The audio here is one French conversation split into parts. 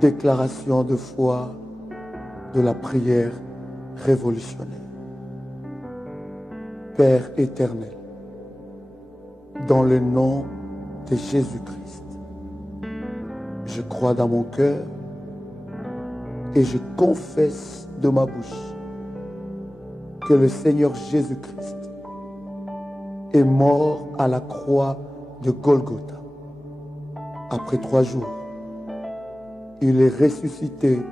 Déclaration de foi de la prière révolutionnaire. Père éternel, dans le nom de Jésus-Christ, je crois dans mon cœur et je confesse de ma bouche que le Seigneur Jésus-Christ est mort à la croix de Golgotha. Après 3 jours, il est ressuscité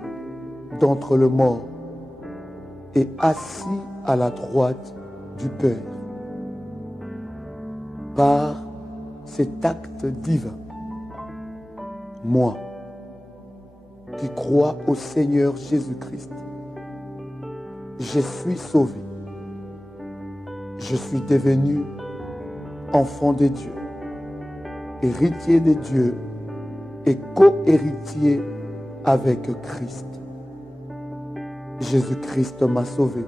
d'entre les morts et assis à la droite du Père. Par cet acte divin, moi, qui crois au Seigneur Jésus-Christ, je suis sauvé. Je suis devenu enfant de Dieu, héritier de Dieu et co-héritier avec Christ. Jésus-Christ m'a sauvé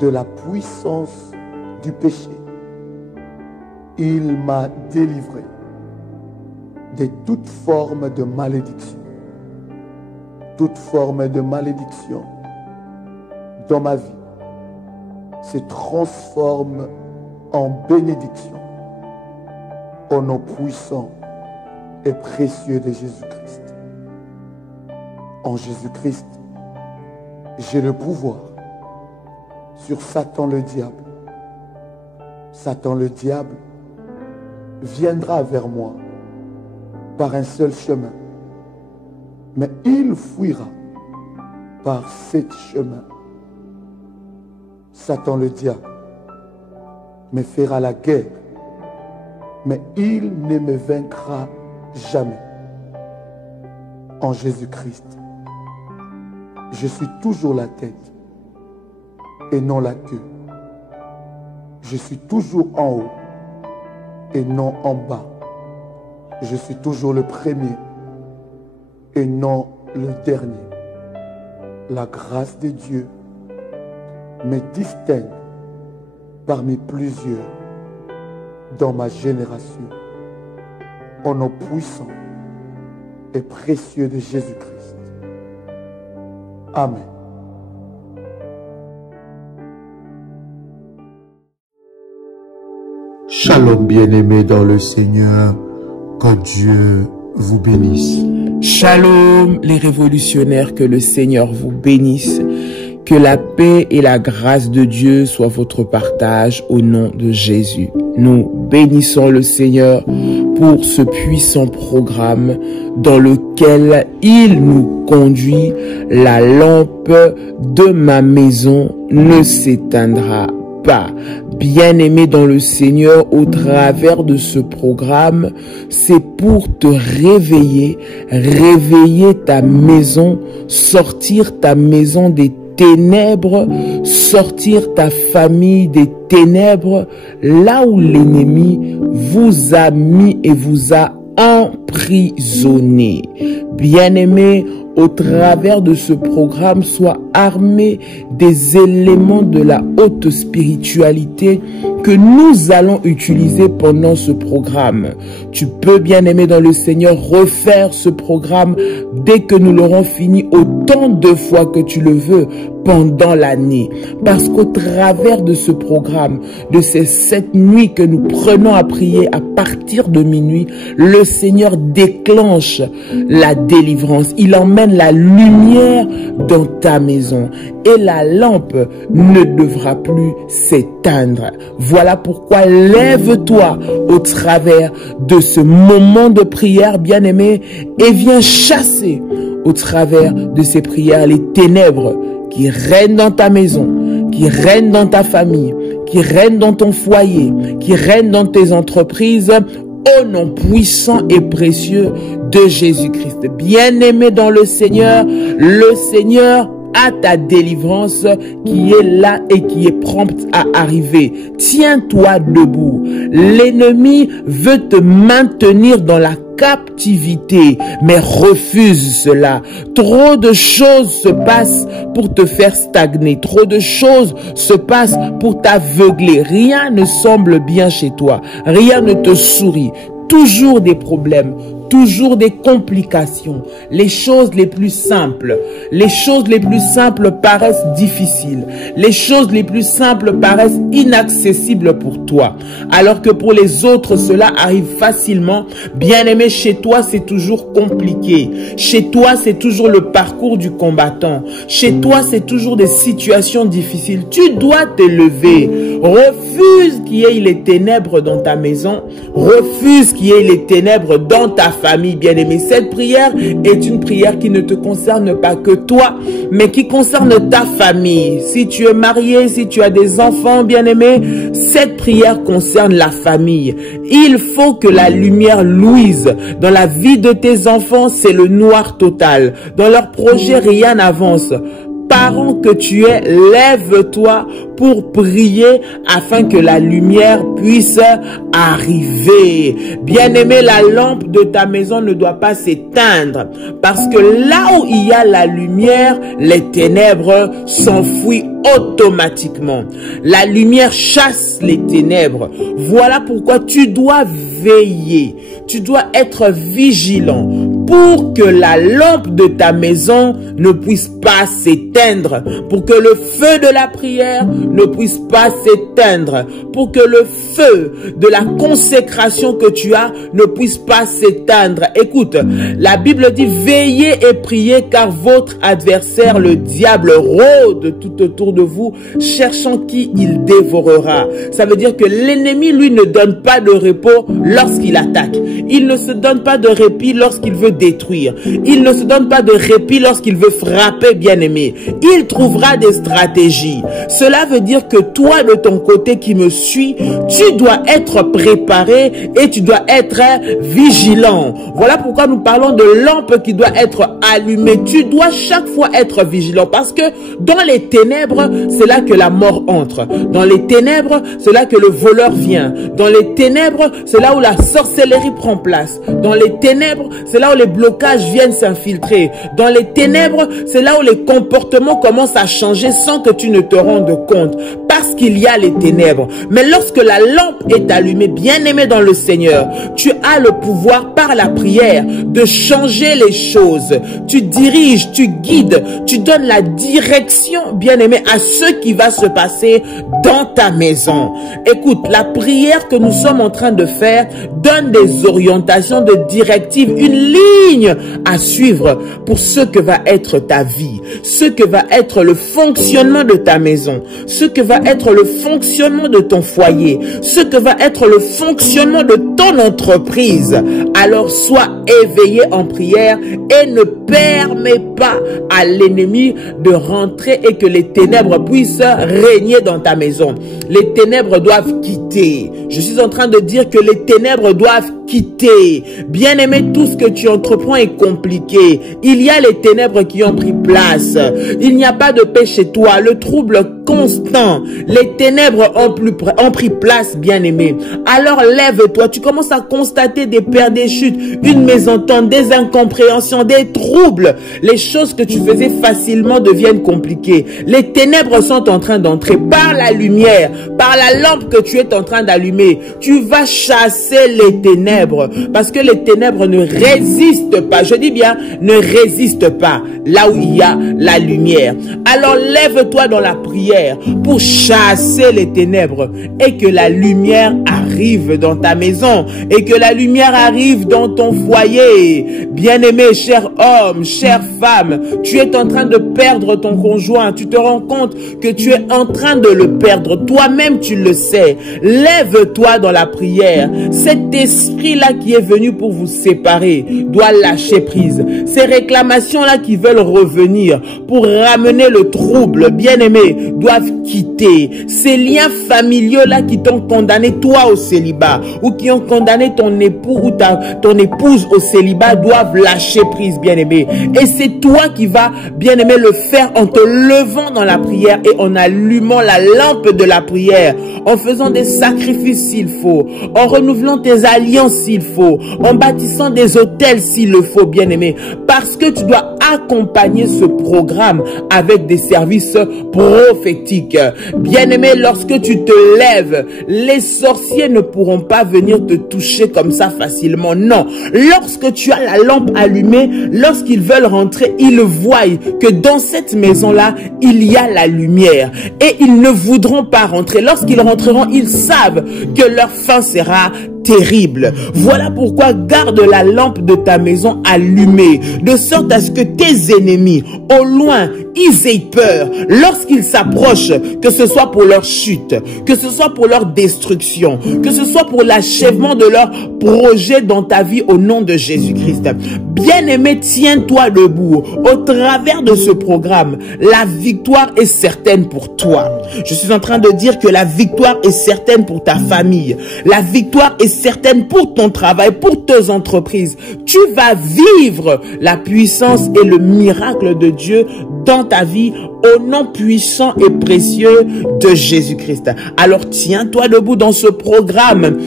de la puissance du péché. Il m'a délivré de toute forme de malédiction. Toute forme de malédiction dans ma vie se transforme en bénédiction au nom puissant et précieux de Jésus-Christ. En Jésus-Christ, j'ai le pouvoir sur Satan le diable. Satan le diable viendra vers moi par un seul chemin, mais il fuira par 7 chemins. Satan le diable me fera la guerre, mais il ne me vaincra jamais. En Jésus-Christ, je suis toujours la tête et non la queue. Je suis toujours en haut et non en bas. Je suis toujours le premier et non le dernier. La grâce de Dieu me distingue parmi plusieurs dans ma génération. Au nom puissant et précieux de Jésus-Christ. Amen. Shalom bien-aimés dans le Seigneur, que Dieu vous bénisse. Shalom les révolutionnaires, que le Seigneur vous bénisse. Que la paix et la grâce de Dieu soient votre partage au nom de Jésus. Nous bénissons le Seigneur pour ce puissant programme dans lequel il nous conduit. La lampe de ma maison ne s'éteindra pas. Bien-aimé dans le Seigneur, au travers de ce programme, c'est pour te réveiller, réveiller ta maison, sortir ta maison des ténèbres, sortir ta famille des ténèbres, là où l'ennemi vous a mis et vous a emprisonné. Bien-aimé, au travers de ce programme, sois armé des éléments de la haute spiritualité que nous allons utiliser pendant ce programme. Tu peux, bien aimé dans le Seigneur, refaire ce programme dès que nous l'aurons fini, autant de fois que tu le veux pendant l'année. Parce qu'au travers de ce programme, de ces 7 nuits que nous prenons à prier à partir de minuit, le Seigneur déclenche la délivrance. Il emmène la lumière dans ta maison et la lampe ne devra plus s'éteindre. Voilà pourquoi lève-toi au travers de ce moment de prière, bien-aimé, et viens chasser au travers de ces prières les ténèbres qui règnent dans ta maison, qui règnent dans ta famille, qui règnent dans ton foyer, qui règnent dans tes entreprises, au nom puissant et précieux de Jésus-Christ. Bien-aimé dans le Seigneur a ta délivrance qui est là et qui est prompte à arriver. Tiens-toi debout. L'ennemi veut te maintenir dans la captivité, mais refuse cela. Trop de choses se passent pour te faire stagner. Trop de choses se passent pour t'aveugler. Rien ne semble bien chez toi. Rien ne te sourit. Toujours des problèmes, toujours des complications. Les choses les plus simples paraissent difficiles. Les choses les plus simples paraissent inaccessibles pour toi. Alors que pour les autres, cela arrive facilement. Bien-aimé, chez toi, c'est toujours compliqué. Chez toi, c'est toujours le parcours du combattant. Chez toi, c'est toujours des situations difficiles. Tu dois te lever. Refuse qu'il y ait les ténèbres dans ta maison. Refuse qu'il y ait les ténèbres dans ta famille, bien-aimé. Cette prière est une prière qui ne te concerne pas que toi, mais qui concerne ta famille. Si tu es marié, si tu as des enfants, bien-aimé, cette prière concerne la famille. Il faut que la lumière luise. Dans la vie de tes enfants, c'est le noir total. Dans leurs projets, rien n'avance. Parents que tu es, lève-toi pour prier afin que la lumière puisse arriver. Bien-aimé, la lampe de ta maison ne doit pas s'éteindre parce que là où il y a la lumière, les ténèbres s'enfuient automatiquement. La lumière chasse les ténèbres. Voilà pourquoi tu dois veiller. Tu dois être vigilant pour que la lampe de ta maison ne puisse pas s'éteindre, pour que le feu de la prière ne puisse pas s'éteindre, pour que le feu de la consécration que tu as ne puisse pas s'éteindre. Écoute, la Bible dit veillez et priez car votre adversaire, le diable, rôde tout autour de vous, cherchant qui il dévorera. Ça veut dire que l'ennemi, lui, ne donne pas de repos lorsqu'il attaque. Il ne se donne pas de répit lorsqu'il veut détruire. Il ne se donne pas de répit lorsqu'il veut frapper, bien-aimé. Il trouvera des stratégies. Cela veut dire que toi, de ton côté qui me suis, tu dois être préparé et tu dois être vigilant. Voilà pourquoi nous parlons de lampe qui doit être allumée. Tu dois chaque fois être vigilant parce que dans les ténèbres, c'est là que la mort entre. Dans les ténèbres, c'est là que le voleur vient. Dans les ténèbres, c'est là où la sorcellerie prend place. Dans les ténèbres, c'est là où les blocages viennent s'infiltrer. Dans les ténèbres, c'est là où les comportements commencent à changer sans que tu ne te rendes compte. Parce qu'il y a les ténèbres. Mais lorsque la lampe est allumée, bien-aimé dans le Seigneur, tu as le pouvoir par la prière de changer les choses. Tu diriges, tu guides, tu donnes la direction, bien-aimé, à ce qui va se passer dans ta maison. Écoute, la prière que nous sommes en train de faire donne des orientations, de directives, une ligne à suivre pour ce que va être ta vie, ce que va être le fonctionnement de ta maison, ce que va être le fonctionnement de ton foyer, ce que va être le fonctionnement de ton entreprise. Alors sois éveillé en prière et ne permets pas à l'ennemi de rentrer et que les ténèbres puissent régner dans ta maison. Les ténèbres doivent quitter. Je suis en train de dire que les ténèbres doivent quitter. Bien-aimé, tout ce que tu entreprends est compliqué. Il y a les ténèbres qui ont pris place. Il n'y a pas de paix chez toi. Le trouble constant. Les ténèbres ont pris place, bien-aimé. Alors lève-toi. Tu commences à constater des pertes, des chutes, une mésentente, des incompréhensions, des troubles. Les choses que tu faisais facilement deviennent compliquées. Les ténèbres sont en train d'entrer par la lumière, par la lampe que tu es en train d'allumer. Tu vas chasser les ténèbres parce que les ténèbres ne résistent pas. Je dis bien, ne résistent pas là où il y a la lumière. Alors lève-toi dans la prière pour chasser les ténèbres et que la lumière arrive dans ta maison et que la lumière arrive dans ton foyer. Bien-aimé, cher homme, chère femme, tu es en train de perdre ton conjoint. Tu te rends compte que tu es en train de le perdre. Toi-même, tu le sais. Lève-toi dans la prière. Cet esprit-là qui est venu pour vous séparer doit lâcher prise. Ces réclamations-là qui veulent revenir pour ramener le trouble, bien-aimé, doivent quitter. Ces liens familiaux-là qui t'ont condamné, toi, au célibat, ou qui ont condamné ton époux ou ton épouse au célibat, doivent lâcher prise, bien-aimé. Et c'est toi qui vas, bien-aimé, le faire en te levant dans la prière et en allumant la lampe de la prière, en faisant des sacrifices s'il faut, en renouvelant tes alliances s'il faut, en bâtissant des autels s'il le faut, bien-aimé. Par parce que tu dois accompagner ce programme avec des services prophétiques. Bien-aimé, lorsque tu te lèves, les sorciers ne pourront pas venir te toucher comme ça facilement. Non. Lorsque tu as la lampe allumée, lorsqu'ils veulent rentrer, ils voient que dans cette maison-là, il y a la lumière. Et ils ne voudront pas rentrer. Lorsqu'ils rentreront, ils savent que leur fin sera terrible. Voilà pourquoi garde la lampe de ta maison allumée, de sorte à ce que tes ennemis, au loin, ils aient peur lorsqu'ils s'approchent, que ce soit pour leur chute, que ce soit pour leur destruction, que ce soit pour l'achèvement de leur projet dans ta vie au nom de Jésus-Christ. Bien-aimé, tiens-toi debout. Au travers de ce programme, la victoire est certaine pour toi. Je suis en train de dire que la victoire est certaine pour ta famille. La victoire est certaine pour ton travail, pour tes entreprises. Tu vas vivre la puissance et le miracle de Dieu dans ta vie au nom puissant et précieux de Jésus-Christ. Alors tiens-toi debout dans ce programme.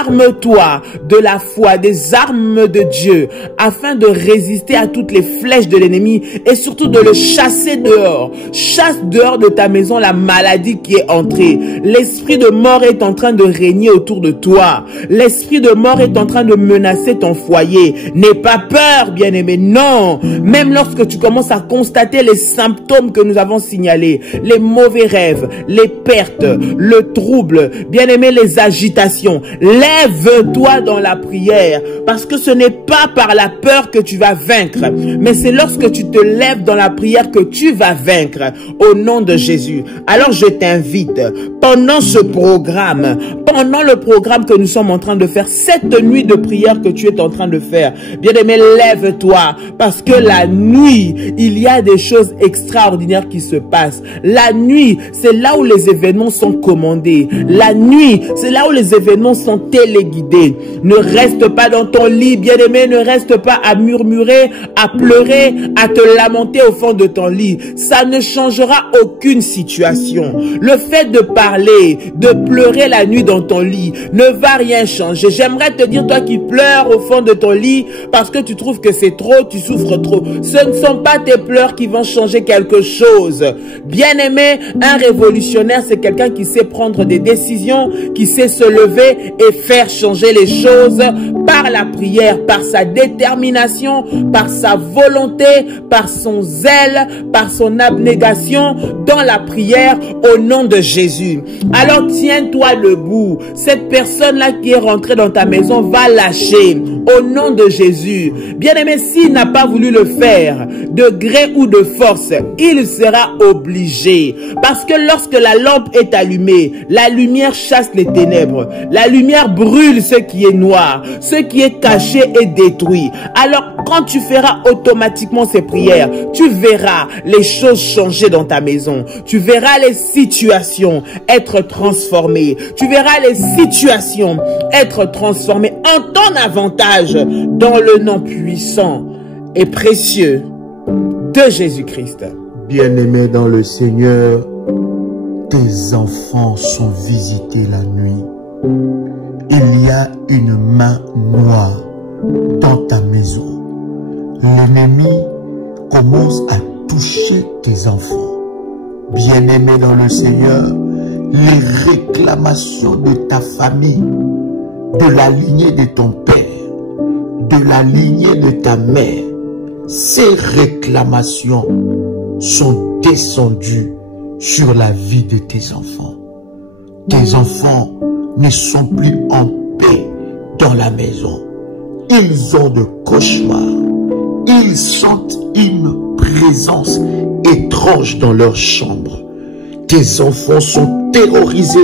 Arme-toi de la foi, des armes de Dieu, afin de résister à toutes les flèches de l'ennemi et surtout de le chasser dehors. Chasse dehors de ta maison la maladie qui est entrée. L'esprit de mort est en train de régner autour de toi. L'esprit de mort est en train de menacer ton foyer. N'aie pas peur, bien-aimé, non. Même lorsque tu commences à constater les symptômes que nous avons signalés, les mauvais rêves, les pertes, le trouble, bien-aimé, les agitations, lève-toi dans la prière, parce que ce n'est pas par la peur que tu vas vaincre, mais c'est lorsque tu te lèves dans la prière que tu vas vaincre au nom de Jésus. Alors je t'invite, pendant ce programme, pendant le programme que nous sommes en train de faire, cette nuit de prière que tu es en train de faire, bien-aimé, lève-toi, parce que la nuit, il y a des choses extraordinaires qui se passent. La nuit, c'est là où les événements sont commandés. La nuit, c'est là où les événements sont téléguidés. Ne reste pas dans ton lit, bien-aimé, ne reste pas à murmurer, à pleurer, à te lamenter au fond de ton lit. Ça ne changera aucune situation. Le fait de parler, de pleurer la nuit dans ton lit ne va rien changer. J'aimerais te dire, toi qui pleures au fond de ton lit parce que tu trouves que c'est trop, tu souffres trop. Ce ne sont pas tes pleurs qui vont changer quelque chose. Bien-aimé, un révolutionnaire, c'est quelqu'un qui sait prendre des décisions, qui sait se lever et faire changer les choses par la prière, par sa détermination, par sa volonté, par son zèle, par son abnégation dans la prière au nom de Jésus. Alors tiens-toi debout. Cette personne-là qui est rentrée dans ta maison va lâcher au nom de Jésus. Bien-aimé, s'il n'a pas voulu le faire de gré ou de force, il sera obligé. Parce que lorsque la lampe est allumée, la lumière chasse les ténèbres. La lumière brûle ce qui est noir. Ce qui est caché est détruit. Alors, quand tu feras automatiquement ces prières, tu verras les choses changer dans ta maison. Tu verras les situations être transformées. Tu verras les situations être transformées en ton avantage dans le nom puissant et précieux de Jésus-Christ. Bien-aimé dans le Seigneur, tes enfants sont visités la nuit. Il y a une main noire dans ta maison. L'ennemi commence à toucher tes enfants. Bien-aimé dans le Seigneur, les réclamations de ta famille, de la lignée de ton père, de la lignée de ta mère, ces réclamations sont descendues sur la vie de tes enfants. Tes enfants ne sont plus en paix dans la maison. Ils ont de cauchemars. Ils sentent une présence étrange dans leur chambre. Tes enfants sont terrorisés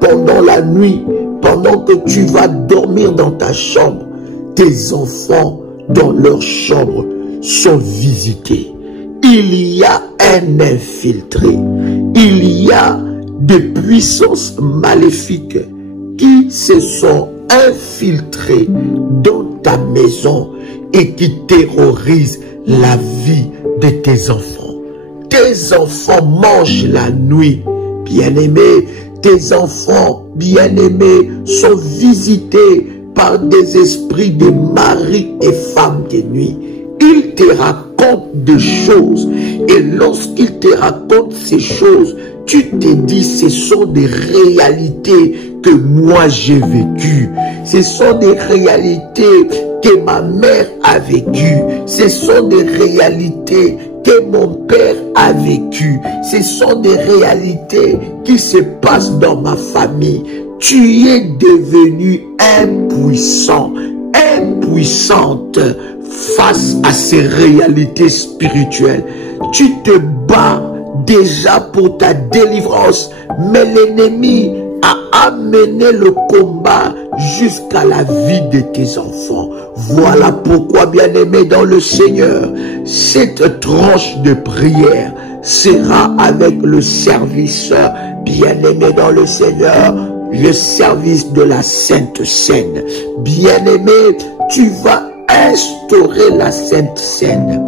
pendant la nuit, pendant que tu vas dormir dans ta chambre. Tes enfants dans leur chambre sont visités. Il y a un infiltré. Il y a des puissances maléfiques qui se sont infiltrées dans ta maison et qui terrorisent la vie de tes enfants. Tes enfants mangent la nuit, bien-aimés. Tes enfants, bien-aimés, sont visités par des esprits de mari et femmes de nuit. il te raconte des choses. Et lorsqu'il te raconte ces choses, tu te dis, ce sont des réalités que moi j'ai vécues. Ce sont des réalités que ma mère a vécues. Ce sont des réalités que mon père a vécues. Ce sont des réalités qui se passent dans ma famille. Tu es devenu impuissant, impuissante face à ces réalités spirituelles. Tu te bats déjà pour ta délivrance, mais l'ennemi a amené le combat jusqu'à la vie de tes enfants. Voilà pourquoi, bien-aimé dans le Seigneur, cette tranche de prière sera avec le service, bien-aimé dans le Seigneur, le service de la Sainte Seine. Bien-aimé, tu vas instaurer la Sainte Seine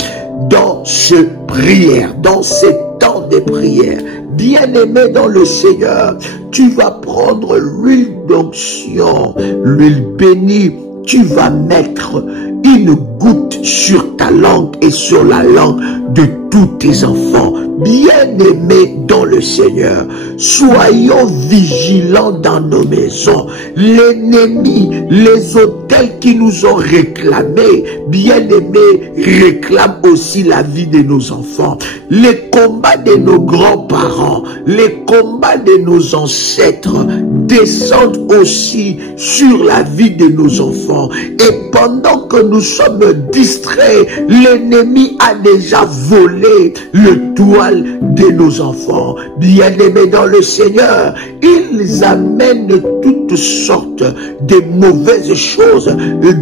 dans ce prière, dans ces temps de prière. Bien-aimé dans le Seigneur, tu vas prendre l'huile d'onction, l'huile bénie, tu vas mettre une goutte sur ta langue et sur la langue de tous tes enfants. Bien-aimés dans le Seigneur, soyons vigilants dans nos maisons. L'ennemi, les autels qui nous ont réclamés, bien-aimés, réclament aussi la vie de nos enfants. Les combats de nos grands-parents, les combats de nos ancêtres descendent aussi sur la vie de nos enfants. Et pendant que nous sommes distraits, l'ennemi a déjà volé le toile de nos enfants. Bien-aimés dans le Seigneur, ils amènent toutes sortes de mauvaises choses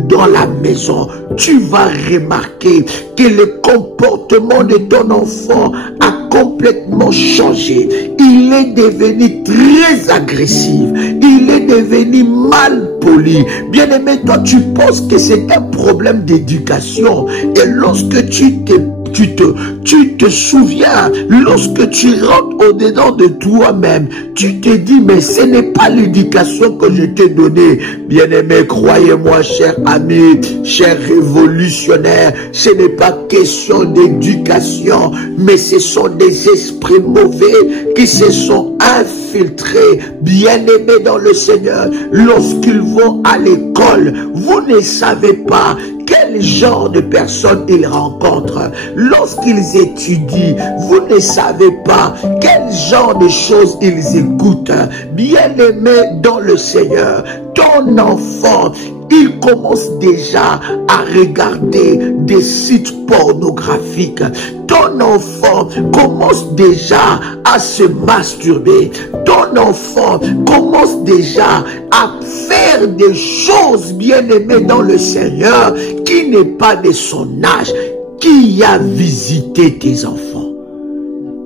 dans la maison. Tu vas remarquer que le comportement de ton enfant a complètement changé. Il est devenu très agressif. Il est devenu mal poli. Bien-aimé, toi tu penses que c'est un problème d'éducation. Et lorsque tu te souviens, lorsque tu rentres au-dedans de toi-même, tu te dis, mais ce n'est pas l'éducation que je t'ai donnée. Bien-aimé, croyez-moi, cher ami, cher révolutionnaire, ce n'est pas question d'éducation, mais ce sont des esprits mauvais qui se sont infiltrés. Bien-aimés dans le Seigneur, lorsqu'ils vont à l'école, vous ne savez pas quel genre de personnes ils rencontrent. Lorsqu'ils étudient, vous ne savez pas quel genre de choses ils écoutent. Bien-aimés dans le Seigneur, ton enfant, il commence déjà à regarder des sites pornographiques. Ton enfant commence déjà à se masturber. Ton enfant commence déjà à faire des choses, bien-aimées dans le Seigneur, qui n'est pas de son âge. Qui a visité tes enfants?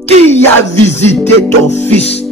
Qui a visité ton fils?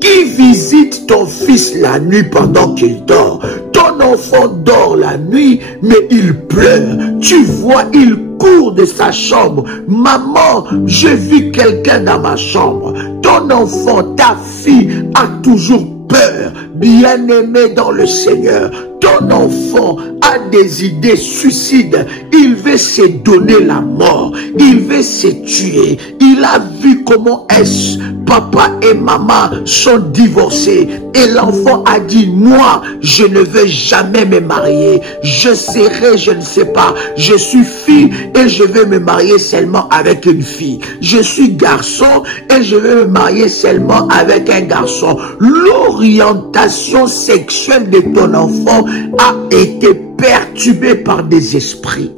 Qui visite ton fils la nuit pendant qu'il dort? Ton enfant dort la nuit, mais il pleure. Tu vois, il court de sa chambre. Maman, j'ai vu quelqu'un dans ma chambre. Ton enfant, ta fille a toujours peur. Bien-aimé dans le Seigneur, ton enfant a des idées suicides. Il veut se donner la mort. Il veut se tuer. Il a vu comment est-ce papa et maman sont divorcés. Et l'enfant a dit, moi, je ne veux jamais me marier. Je serai, je ne sais pas, je suis fille et je vais me marier seulement avec une fille. Je suis garçon et je vais me marier seulement avec un garçon. L'orientation sexuelle de ton enfant a été perturbée par des esprits.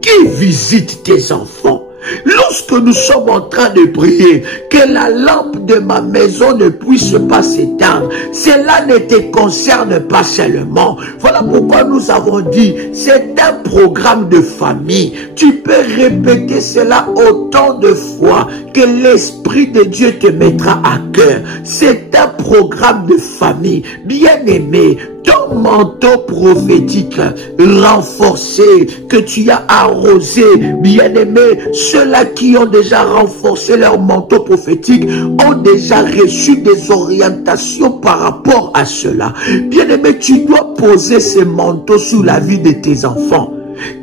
Qui visite tes enfants? Lorsque nous sommes en train de prier, que la lampe de ma maison ne puisse pas s'éteindre, cela ne te concerne pas seulement. Voilà pourquoi nous avons dit, c'est un programme de famille. Tu peux répéter cela autant de fois que l'Esprit de Dieu te mettra à cœur. C'est un programme de famille. Bien-aimé, ton manteau prophétique renforcé que tu as arrosé, bien-aimé, ceux-là qui ont déjà renforcé leur manteau prophétique ont déjà reçu des orientations par rapport à cela. Bien-aimé, tu dois poser ce manteau sous la vie de tes enfants.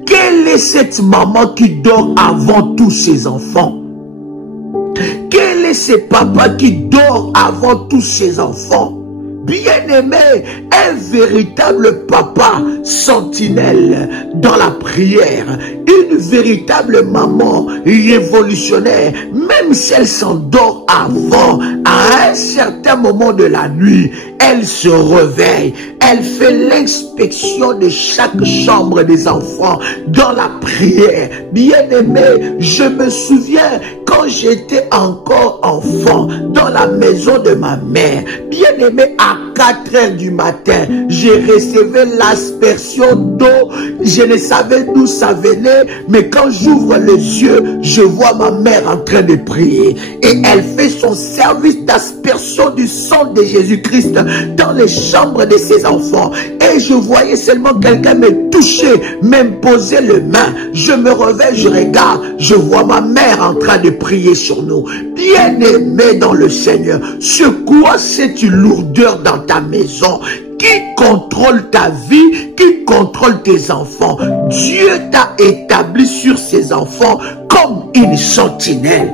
Quelle est cette maman qui dort avant tous ses enfants? Quel est ce papa qui dort avant tous ses enfants? Bien-aimé, un véritable papa sentinelle dans la prière, une véritable maman révolutionnaire, même si elle s'endort avant, à un certain moment de la nuit, elle se réveille, elle fait l'inspection de chaque chambre des enfants dans la prière. Bien-aimé, je me souviens quand j'étais encore enfant dans la maison de ma mère, bien-aimé, à 4 heures du matin, j'ai recevais l'aspersion d'eau. Je ne savais d'où ça venait, mais quand j'ouvre les yeux, je vois ma mère en train de prier. Et elle fait son service d'aspersion du sang de Jésus-Christ dans les chambres de ses enfants. Et je voyais seulement quelqu'un me toucher, m'imposer les mains. Je me réveille, je regarde, je vois ma mère en train de prier sur nous. Bien-aimé dans le Seigneur, c'est quoi cette lourdeur dans ta maison? Qui contrôle ta vie? Qui contrôle tes enfants? Dieu t'a établi sur ses enfants comme une sentinelle.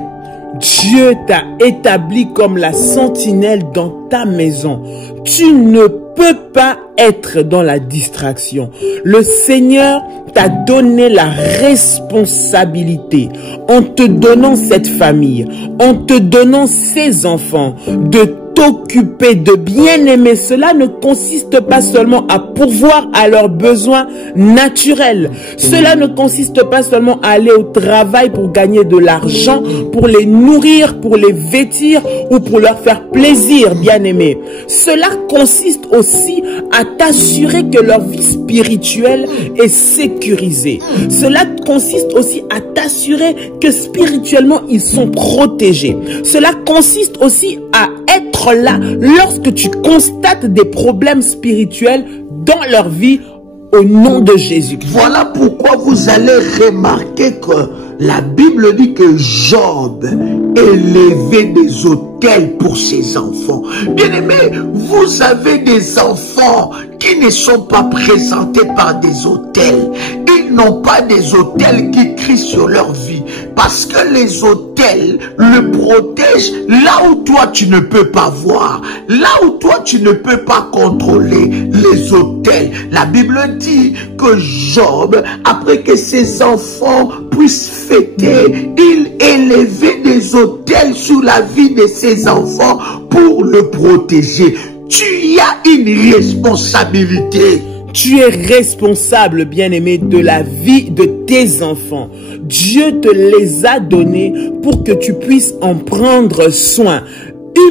Dieu t'a établi comme la sentinelle dans ta maison. Tu ne peux pas être dans la distraction. Le Seigneur t'a donné la responsabilité, en te donnant cette famille, en te donnant ces enfants, de t'occuper, de bien aimer. Cela ne consiste pas seulement à pourvoir à leurs besoins naturels. Cela ne consiste pas seulement à aller au travail pour gagner de l'argent, pour les nourrir, pour les vêtir ou pour leur faire plaisir, bien aimé. Cela consiste aussi à t'assurer que leur vie spirituelle est sécurisée. Cela consiste aussi à t'assurer que spirituellement ils sont protégés. Cela consiste aussi à être là lorsque tu constates des problèmes spirituels dans leur vie au nom de Jésus. Voilà pourquoi vous allez remarquer que la Bible dit que Job élevait des autels pour ses enfants. Bien-aimé, vous avez des enfants qui ne sont pas présentés par des autels. Ils n'ont pas des autels qui crient sur leur vie. Parce que les autels le protègent là où toi tu ne peux pas voir. Là où toi tu ne peux pas contrôler les autels. La Bible dit que Job, après que ses enfants puissent fêter, il élevait des autels sur la vie de ses enfants pour le protéger. Tu as une responsabilité. Tu es responsable, bien-aimé, de la vie de tes enfants. Dieu te les a donnés pour que tu puisses en prendre soin.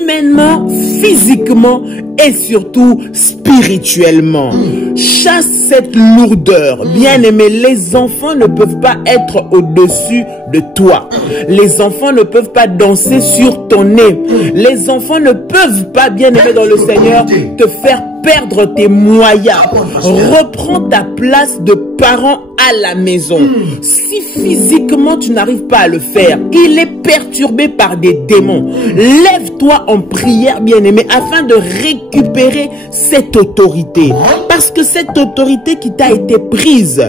Humainement, physiquement et surtout spirituellement. Chasse cette lourdeur. Bien-aimé, les enfants ne peuvent pas être au-dessus de toi. Les enfants ne peuvent pas danser sur ton nez. Les enfants ne peuvent pas, bien-aimé dans le Seigneur, te faire perdre tes moyens. Reprends ta place de parent à la maison. Si physiquement tu n'arrives pas à le faire, il est perturbé par des démons. Lève-toi en prière, bien-aimé, afin de récupérer cette autorité. Parce que cette autorité qui t'a été prise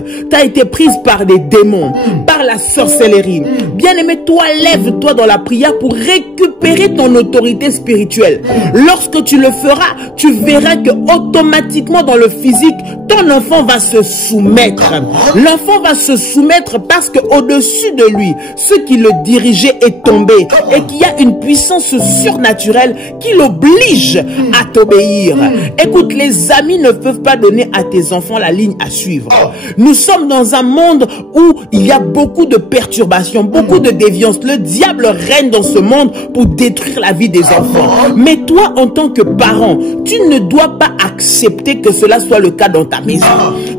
par des démons, par la sorcellerie. Bien-aimé, toi, lève-toi dans la prière pour récupérer ton autorité spirituelle. Lorsque tu le feras, tu verras que automatiquement dans le physique, ton enfant va se soumettre. L'enfant va se soumettre parce que au-dessus de lui, ce qui le dirigeait est tombé et qu'il y a une puissance surnaturelle qui l'oblige à t'obéir. Écoute, les amis ne peuvent pas donner à tes enfants la ligne à suivre. Nous sommes dans un monde où il y a beaucoup de perturbations, beaucoup de déviance. Le diable règne dans ce monde pour détruire la vie des enfants. Mais toi, en tant que parent, tu ne dois pas accepter que cela soit le cas dans ta maison.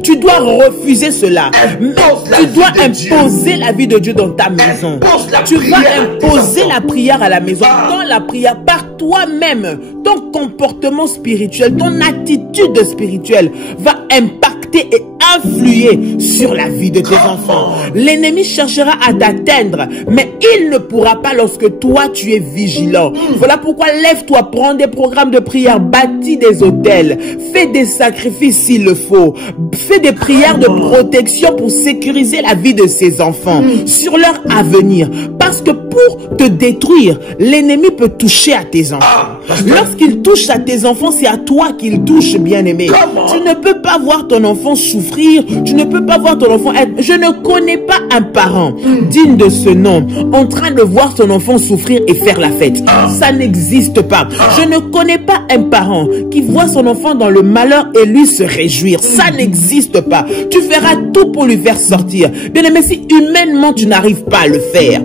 Tu dois refuser cela. Tu dois imposer la vie de Dieu dans ta maison. Tu vas imposer la prière à la maison. Dans la prière, par toi-même, ton comportement spirituel, ton attitude spirituelle va impacter et influer sur la vie de tes enfants. L'ennemi cherchera à t'atteindre, mais il ne pourra pas lorsque toi tu es vigilant. Voilà pourquoi lève-toi, prends des programmes de prière, bâtis des autels, fais des sacrifices s'il le faut, fais des prières de protection pour sécuriser la vie de ses enfants, sur leur avenir. Parce que pour te détruire, l'ennemi peut toucher à tes enfants. Lorsqu'il touche à tes enfants, c'est à toi qu'il touche, bien-aimé. Tu ne peux pas voir ton enfant souffrir, tu ne peux pas voir ton enfant être... Je ne connais pas un parent digne de ce nom en train de voir son enfant souffrir et faire la fête. Ça n'existe pas. Je ne connais pas un parent qui voit son enfant dans le malheur et lui se réjouir. Ça n'existe pas. Tu feras tout pour lui faire sortir. Bien-aimé, si humainement tu n'arrives pas à le faire,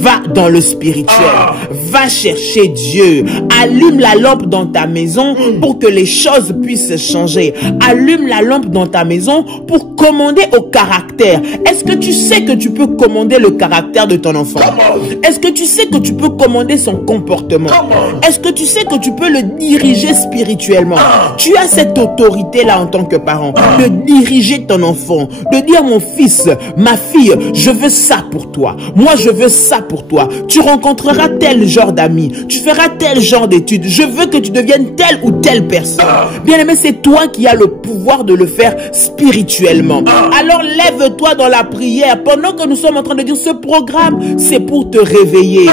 va dans le spirituel. Va chercher Dieu. Allume la lampe dans ta maison pour que les choses puissent changer. Allume la lampe dans ta maison pour commander au caractère. Est-ce que tu sais que tu peux commander le caractère de ton enfant? Est-ce que tu sais que tu peux commander son comportement? Est-ce que tu sais que tu peux le diriger spirituellement? Tu as cette autorité-là en tant que parent, de diriger ton enfant, de dire mon fils, ma fille, je veux ça pour toi. Moi, je veux ça pour toi. Tu rencontreras tel genre d'amis, tu feras tel genre d'études. Je veux que tu deviennes telle ou telle personne. Bien aimé, c'est toi qui as le pouvoir de le faire spirituellement. Alors lève-toi dans la prière pendant que nous sommes en train de dire ce programme, c'est pour te réveiller.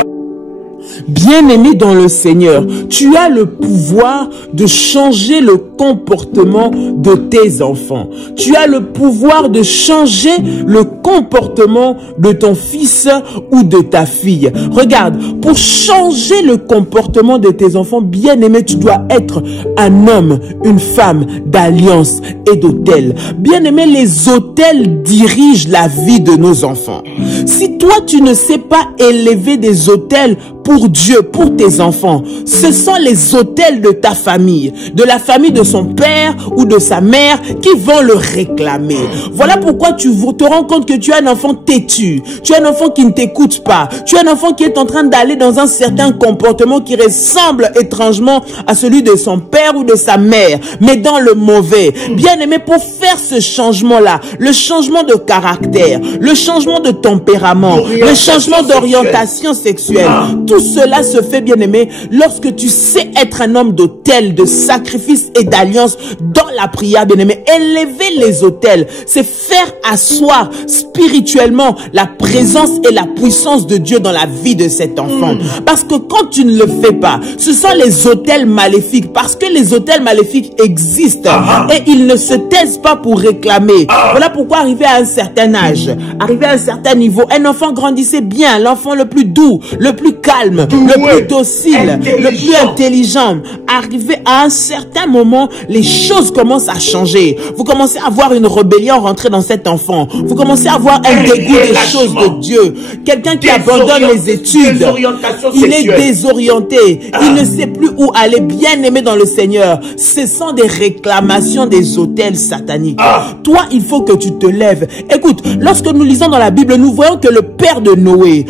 Bien-aimé dans le Seigneur, tu as le pouvoir de changer le comportement de tes enfants. Tu as le pouvoir de changer le comportement de ton fils ou de ta fille. Regarde, pour changer le comportement de tes enfants, bien-aimé, tu dois être un homme, une femme d'alliance et d'autel. Bien-aimé, les autels dirigent la vie de nos enfants. Si toi, tu ne sais pas élever des autels pour Dieu, pour tes enfants, ce sont les autels de ta famille, de la famille de son père ou de sa mère qui vont le réclamer. Voilà pourquoi tu te rends compte que tu as un enfant têtu, tu as un enfant qui ne t'écoute pas, tu as un enfant qui est en train d'aller dans un certain comportement qui ressemble étrangement à celui de son père ou de sa mère, mais dans le mauvais. Bien aimé, pour faire ce changement-là, le changement de caractère, le changement de tempérament, le changement d'orientation sexuelle, tout cela se fait, bien-aimé, lorsque tu sais être un homme d'autel, de sacrifice et d'alliance dans la prière, bien-aimé. Élever les autels, c'est faire asseoir spirituellement la présence et la puissance de Dieu dans la vie de cet enfant. Parce que quand tu ne le fais pas, ce sont les autels maléfiques. Parce que les autels maléfiques existent et ils ne se taisent pas pour réclamer. Voilà pourquoi arrivé à un certain âge, arrivé à un certain niveau, un enfant grandissait bien, l'enfant le plus doux, le plus calme, le plus docile, le plus intelligent. Arrivé à un certain moment, les choses commencent à changer. Vous commencez à voir une rébellion rentrer dans cet enfant. Vous commencez à avoir un dégoût des choses de Dieu. Quelqu'un qui abandonne les études, il est désorienté, il ne sait plus où aller. Bien aimé dans le Seigneur, ce sont des réclamations des autels sataniques. Toi, il faut que tu te lèves. Écoute, lorsque nous lisons dans la Bible, nous voyons que le père de Noé,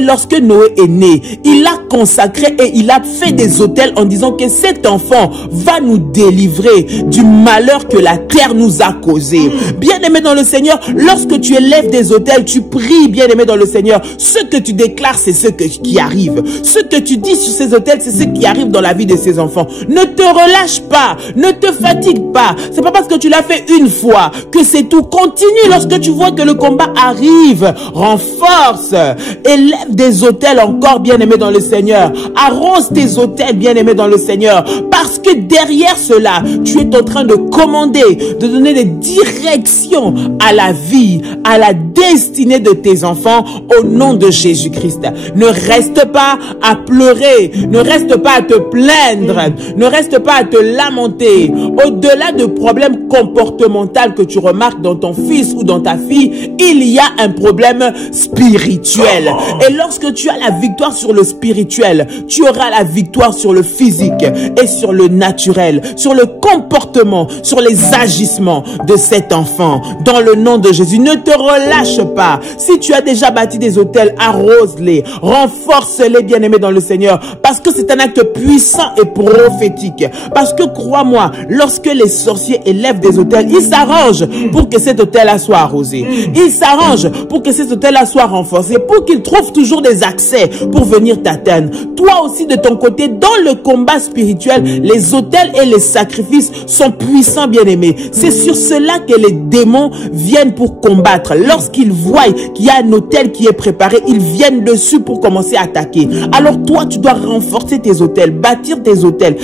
lorsque Noé est né, il a consacré et il a fait des autels en disant que cet enfant va nous délivrer du malheur que la terre nous a causé. Bien-aimé dans le Seigneur, lorsque tu élèves des autels, tu pries, bien-aimé dans le Seigneur, ce que tu déclares, c'est ce qui arrive. Ce que tu dis sur ces autels, c'est ce qui arrive dans la vie de ces enfants. Ne te relâche pas, ne te fatigue pas. C'est pas parce que tu l'as fait une fois que c'est tout. Continue lorsque tu vois que le combat arrive. Renforce, élève des autels encore, bien-aimé dans le Seigneur. Arrose tes autels, bien-aimé dans le Seigneur. Parce que derrière cela, tu es en train de commander, de donner des directions à la vie, à la destinée de tes enfants au nom de Jésus-Christ. Ne reste pas à pleurer, ne reste pas à te plaindre, ne reste pas à te lamenter. Au-delà de problèmes comportementaux que tu remarques dans ton fils ou dans ta fille, il y a un problème spirituel. Et lorsque tu as la victoire sur le spirituel, tu auras la victoire sur le physique et sur le naturel, sur le comportement, sur les agissements de cet enfant. Dans le nom de Jésus, ne te relâche pas. Si tu as déjà bâti des autels, arrose-les, renforce-les, bien-aimés dans le Seigneur, parce que c'est un acte puissant et prophétique. Parce que crois-moi, lorsque les sorciers élèvent des autels, ils s'arrangent pour que cet autel-là soit arrosé. Ils s'arrangent pour que cet autel-là soit renforcé, pour qu'ils trouvent toujours des accès pour venir t'atteindre. Toi aussi, de ton côté, dans le combat spirituel, les autels et les sacrifices sont puissants, bien-aimés. C'est sur cela que les démons viennent pour combattre. Lorsqu'ils voient qu'il y a un autel qui est préparé, ils viennent dessus pour commencer à attaquer. Alors toi, tu dois renforcer tes autels, bâtir tes autels.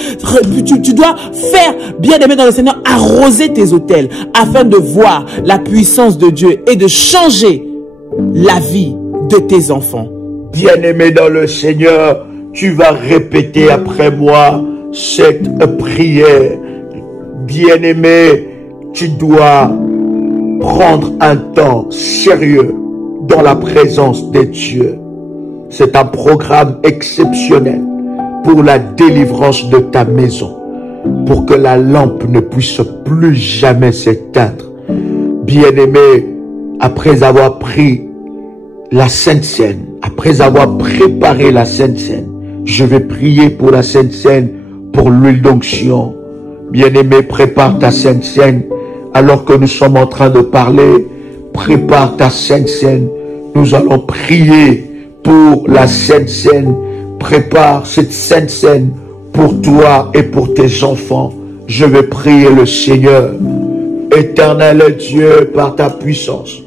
Tu dois faire, bien-aimé dans le Seigneur, arroser tes autels afin de voir la puissance de Dieu et de changer la vie de tes enfants. Bien-aimé dans le Seigneur, tu vas répéter après moi cette prière. Bien-aimé, tu dois prendre un temps sérieux dans la présence de Dieu. C'est un programme exceptionnel pour la délivrance de ta maison, pour que la lampe ne puisse plus jamais s'éteindre. Bien-aimé, après avoir pris la Sainte Seine, après avoir préparé la Sainte Seine, je vais prier pour la Sainte Seine, pour l'huile d'onction. Bien-aimé, prépare ta Sainte Seine. Alors que nous sommes en train de parler, prépare ta Sainte Seine. Nous allons prier pour la Sainte Seine. Prépare cette Sainte Seine pour toi et pour tes enfants. Je vais prier le Seigneur. Éternel Dieu, par ta puissance,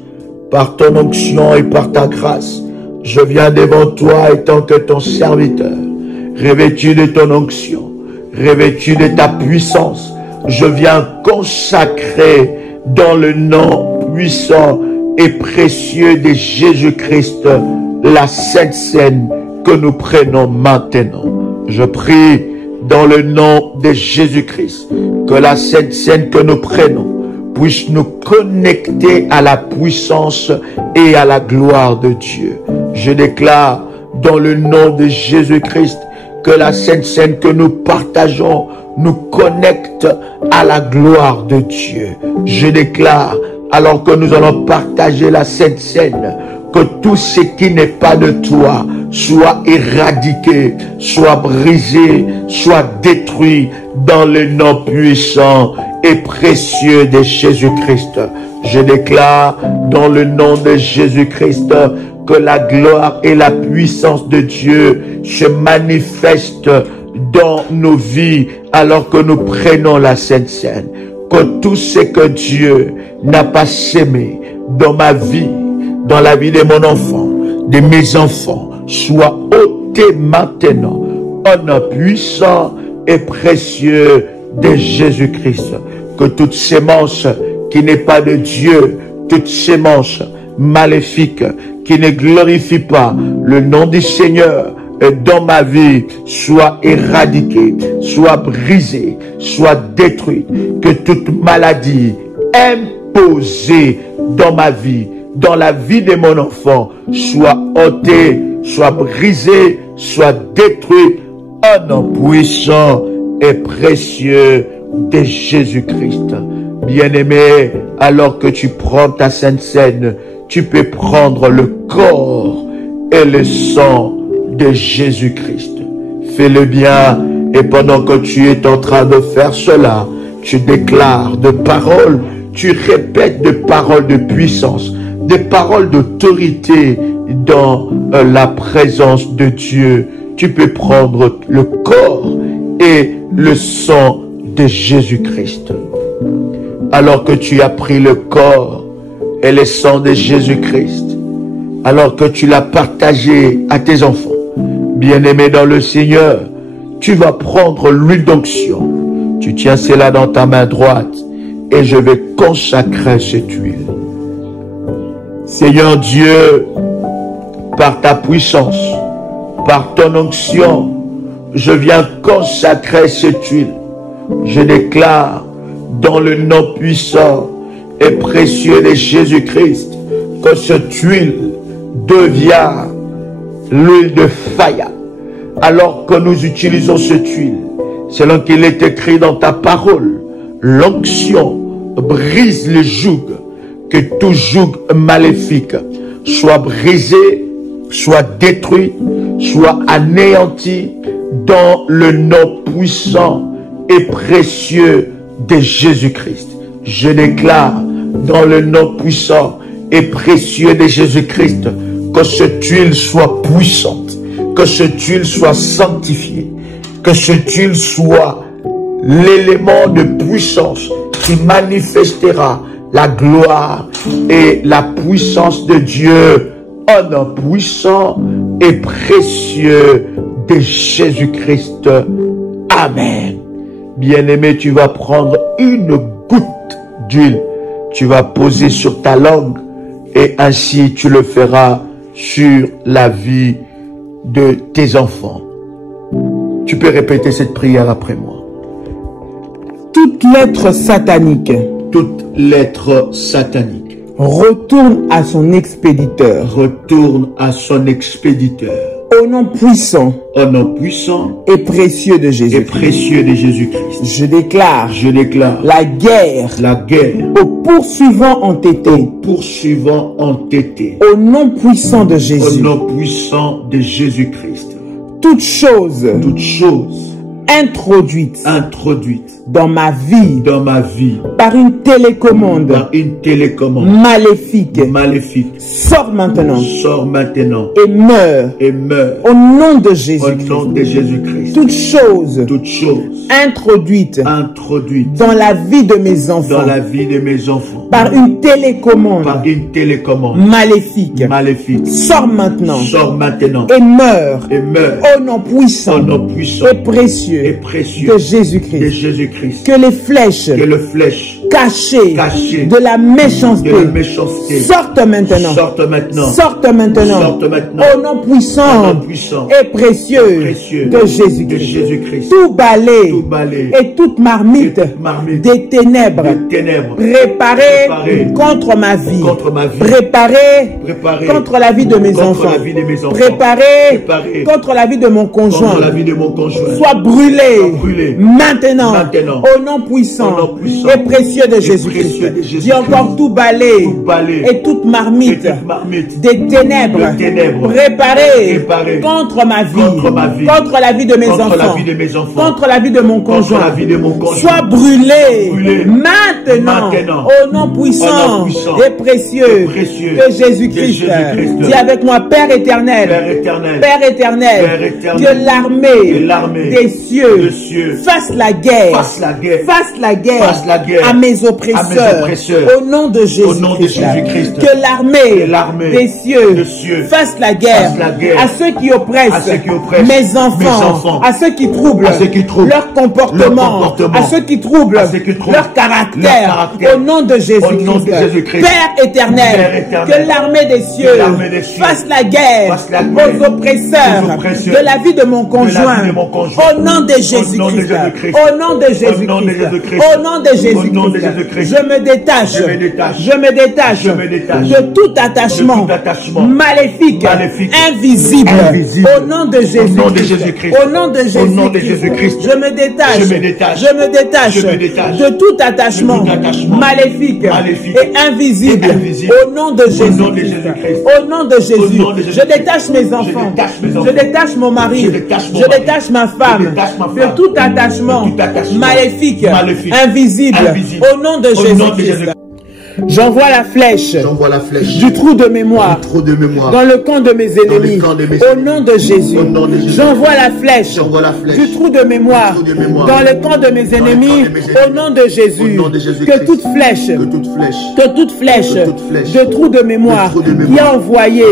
par ton onction et par ta grâce, je viens devant toi en tant que ton serviteur, revêtu de ton onction, revêtu de ta puissance. Je viens consacrer dans le nom puissant et précieux de Jésus-Christ la Sainte Seine que nous prenons maintenant. Je prie dans le nom de Jésus-Christ que la Sainte Seine que nous prenons puisse nous connecter à la puissance et à la gloire de Dieu. Je déclare dans le nom de Jésus-Christ que la Sainte Seine que nous partageons nous connecte à la gloire de Dieu. Je déclare, alors que nous allons partager la Sainte Seine, que tout ce qui n'est pas de toi soit éradiqué, soit brisé, soit détruit dans le nom puissant et précieux de Jésus-Christ. Je déclare dans le nom de Jésus-Christ que la gloire et la puissance de Dieu se manifestent dans nos vies alors que nous prenons la Sainte Seine. Que tout ce que Dieu n'a pas sémé dans ma vie, dans la vie de mon enfant, de mes enfants, soit ôté maintenant au nom puissant et précieux de Jésus-Christ. Que toute sémence qui n'est pas de Dieu, toute sémence maléfique qui ne glorifie pas le nom du Seigneur dans ma vie soit éradiquée, soit brisée, soit détruite. Que toute maladie imposée dans ma vie, dans la vie de mon enfant, soit ôtée, soit brisée, soit détruite au nom puissant et précieux de Jésus-Christ. Bien-aimé, alors que tu prends ta Sainte Seine, tu peux prendre le corps et le sang de Jésus-Christ. Fais-le bien, et pendant que tu es en train de faire cela, tu déclares de paroles, tu répètes des paroles de puissance, des paroles d'autorité dans la présence de Dieu. Tu peux prendre le corps et le sang de Jésus-Christ. Alors que tu as pris le corps et le sang de Jésus-Christ, alors que tu l'as partagé à tes enfants, bien-aimés dans le Seigneur, tu vas prendre l'huile d'onction. Tu tiens cela dans ta main droite et je vais consacrer cette huile. Seigneur Dieu, par ta puissance, par ton onction, je viens consacrer cette huile. Je déclare dans le nom puissant et précieux de Jésus-Christ que cette huile devient l'huile de Faya. Alors que nous utilisons cette huile, selon qu'il est écrit dans ta parole, l'onction brise le joug, que tout joug maléfique soit brisé, soit détruit, soit anéanti dans le nom puissant et précieux de Jésus-Christ. Je déclare dans le nom puissant et précieux de Jésus-Christ que cette huile soit puissante, que cette huile soit sanctifiée, que cette huile soit l'élément de puissance qui manifestera la gloire et la puissance de Dieu en nom puissant et précieux de Jésus-Christ. Amen. Bien-aimé, tu vas prendre une goutte d'huile, tu vas poser sur ta langue et ainsi tu le feras sur la vie de tes enfants. Tu peux répéter cette prière après moi. Toute lettre satanique, toute lettre satanique retourne à son expéditeur. Retourne à son expéditeur. Au nom puissant et précieux de Jésus-Christ. Je déclare la guerre aux poursuivants entêtés. Au nom puissant de Jésus. Toute chose introduite dans ma vie par une télécommande maléfique sort maintenant et meurt au nom de Jésus-Christ. Toute chose introduite dans la vie de mes enfants par une télécommande maléfique sort maintenant et meurt au nom puissant et précieux de Jésus-Christ. Que les flèches cachées de la méchanceté sortent maintenant au nom puissant et précieux de Jésus-Christ. Tout balai et toute marmite des ténèbres préparées contre ma vie, préparées contre la vie de mes enfants, préparées contre la vie de mon conjoint, soit brûlé maintenant au nom puissant et précieux de Jésus-Christ. Dis encore tout balai et toute marmite des ténèbres préparées contre ma vie, contre la vie de mes enfants, contre la vie de mon conjoint, soit brûlé maintenant au nom puissant et précieux de Jésus-Christ. Dis avec moi, Père éternel, que l'armée des cieux fasse la guerre à mes oppresseurs au nom de Jésus-Christ. Que l'armée des cieux fasse la guerre à ceux qui oppressent mes enfants, à ceux qui troublent leur comportement, à ceux qui troublent leur caractère au nom de Jésus-Christ. Père éternel, que l'armée des cieux fasse la guerre aux oppresseurs de la vie de mon conjoint au nom de Jésus-Christ. Au nom de Jésus-Christ. Au nom de Jésus-Christ. Je me détache de tout attachement maléfique, invisible. Au nom de Jésus-Christ. Au nom de Jésus-Christ. Je me détache de tout attachement maléfique et invisible. Au nom de Jésus-Christ. Au nom de Jésus. Je détache mes enfants. Je détache mon mari. Je détache ma femme de tout attachement maléfique, invisible, au nom de Jésus-Christ. J'envoie la flèche du trou de mémoire dans le camp de mes ennemis au nom de Jésus. J'envoie la flèche du trou de mémoire dans le camp de mes ennemis au nom de Jésus. Que toute flèche de trou de mémoire qui a envoyé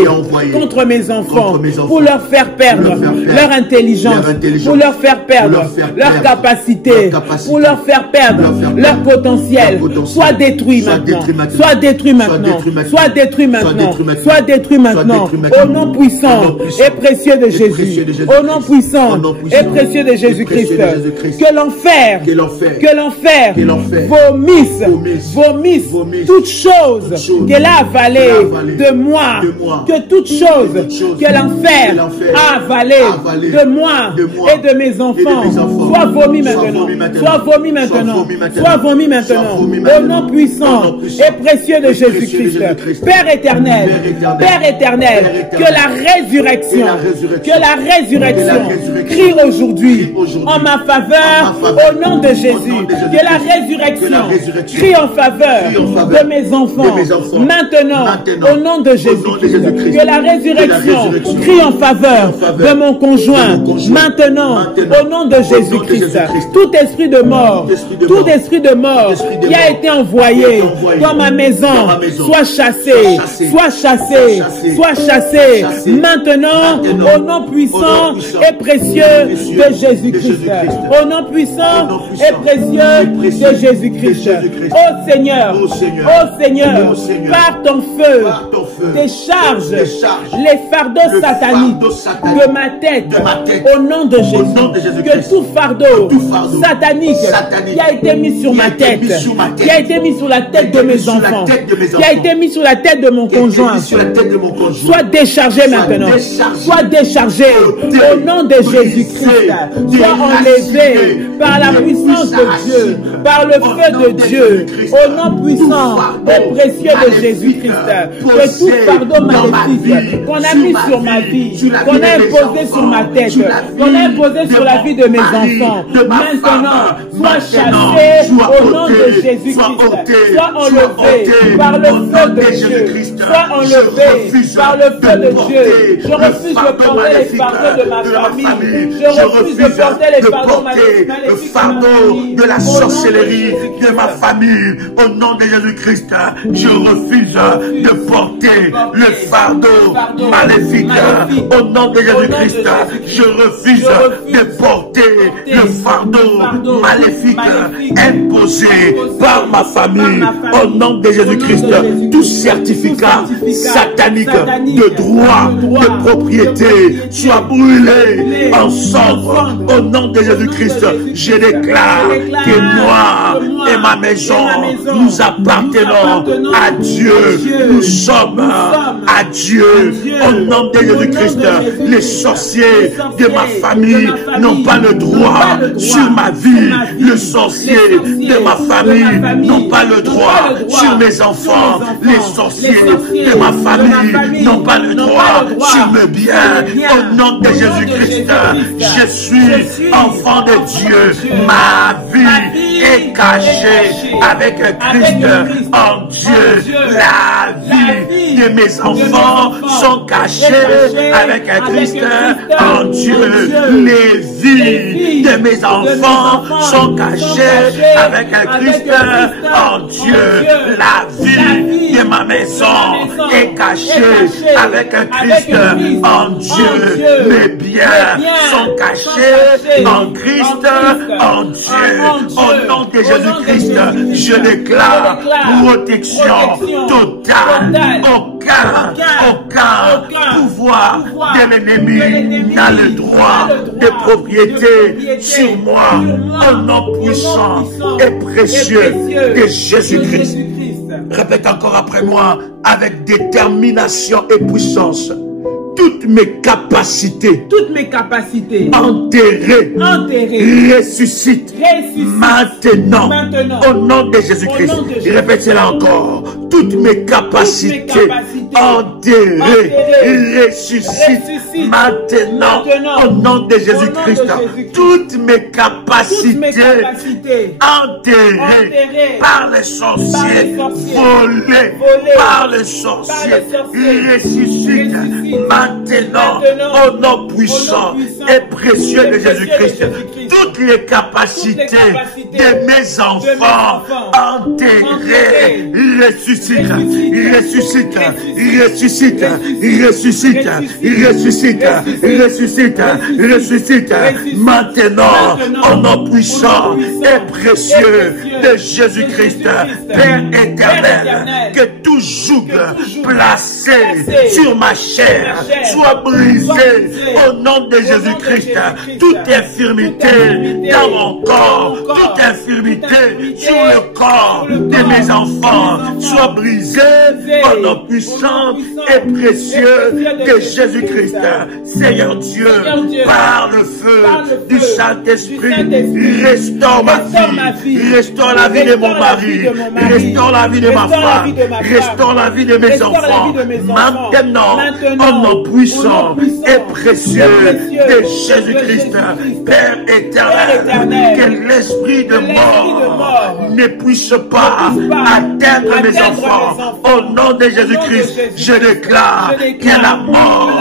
contre mes enfants pour leur faire perdre leur intelligence, pour leur faire perdre leur capacité, pour leur faire perdre leur potentiel, soit détruit maintenant. Sois détruit maintenant. Sois détruit maintenant. Sois détruit maintenant. Au nom puissant et précieux de Jésus. Au nom puissant et précieux de Jésus-Christ. Que l'enfer vomisse toutes choses qu'elle a avalées de moi. Que toutes choses que l'enfer a avalées de moi et de mes enfants soient vomies maintenant. Sois vomi maintenant. Sois vomi maintenant. Au nom puissant et précieux de Jésus-Christ. Père éternel, que la résurrection crie aujourd'hui en ma faveur au nom de Jésus. Que la résurrection crie en faveur de mes enfants maintenant au nom de Jésus-Christ. Que la résurrection crie en faveur de mon conjoint maintenant au nom de Jésus-Christ. Tout esprit de mort qui a été envoyé dans ma maison soit chassé maintenant au nom puissant et précieux de Jésus-Christ. Au nom puissant et précieux de Jésus-Christ. Oh Seigneur, par ton feu, décharge les fardeaux sataniques de ma tête au nom de Jésus. Que tout fardeau satanique qui a été mis sur ma tête, qui a été mis sur la tête de mes enfants, qui a été mis sur la tête de mon conjoint, soit déchargé maintenant. Soit déchargé au nom de Jésus-Christ. Soit enlevé par la puissance de Dieu, par le feu de Dieu, au nom puissant et précieux de Jésus-Christ. Que tout fardeau maléfique qu'on a mis sur ma vie, qu'on a imposé sur ma tête, qu'on a imposé sur la vie de mes enfants, maintenant soit chassé au nom de Jésus-Christ. Soit enlevé par le feu de Dieu. Soit enlevé par le feu de Dieu. Je refuse de porter les fardeaux de ma famille. Je refuse de porter les fardeaux maléfiques le fardeau de la sorcellerie de ma famille. Au nom de Jésus-Christ, je refuse de porter le fardeau maléfique. Au nom de Jésus-Christ, je refuse de porter le fardeau maléfique imposé par ma famille. Au nom de Jésus-Christ, tout certificat satanique de droit, de propriété soit brûlé en cendres. Au nom de Jésus-Christ, je déclare que moi et ma maison, nous appartenons à Dieu. Nous sommes à Dieu. Au nom de Jésus-Christ, les sorciers de ma famille n'ont pas le droit sur ma vie. Les sorciers de ma famille n'ont pas le droit sur mes enfants. Les sorciers de ma famille n'ont pas le droit sur mes biens. Au nom de Jésus-Christ, je suis enfant de Dieu. Ma vie est cachée avec Christ en Dieu. La vie de mes enfants sont cachées avec Christ en Dieu. Les vies de mes enfants sont cachées avec Christ en Dieu. La vie de ma maison est cachée avec Christ en Dieu. Mes biens sont cachés en Christ en Dieu. Au nom de Jésus-Christ, je déclare protection totale. Aucun pouvoir de l'ennemi n'a le droit de propriété sur moi. Au nom puissant et précieux de Jésus-Christ. Répète encore après moi avec détermination et puissance. Toutes mes capacités enterrées ressuscitent maintenant au nom de Jésus-Christ. Répète cela encore. Toutes mes capacités enterrées ressuscitent maintenant au nom de Jésus-Christ. Toutes mes capacités enterrées par les sorciers, volées par les sorciers, ressuscitent maintenant au nom puissant et précieux de Jésus-Christ. Toutes les capacités de mes enfants enterrées ressuscitent ressuscite, il ressuscite, il ressuscite, il ressuscite, il ressuscite, il ressuscite, il ressuscite. Maintenant, au nom puissant et précieux de Jésus-Christ, Père éternel, que tout joug placé sur ma chair soit brisé au nom de Jésus-Christ. Toute infirmité dans mon corps, toute infirmité sur le corps de mes enfants soit brisée au nom puissant et précieux de Jésus-Christ. Seigneur Dieu, par le feu du Saint-Esprit, restaure ma vie, restaure la vie de mon mari, restaure la vie de ma femme, restaure la vie de mes enfants. Maintenant, au nom puissant et précieux de Jésus-Christ, Père éternel, que l'esprit de mort ne puisse pas atteindre mes enfants. Au nom de Jésus-Christ, je déclare que la mort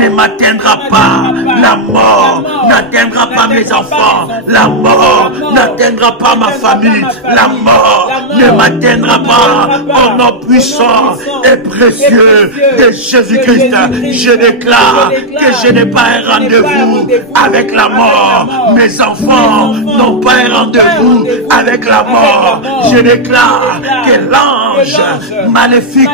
ne m'atteindra pas. La mort n'atteindra pas mes enfants. La mort n'atteindra pas ma famille. La mort ne m'atteindra pas. Au nom puissant et précieux de Jésus-Christ, je déclare que je n'ai pas un rendez-vous avec la mort. Mes enfants n'ont pas un rendez-vous avec la mort. Je déclare que l'ange maléfique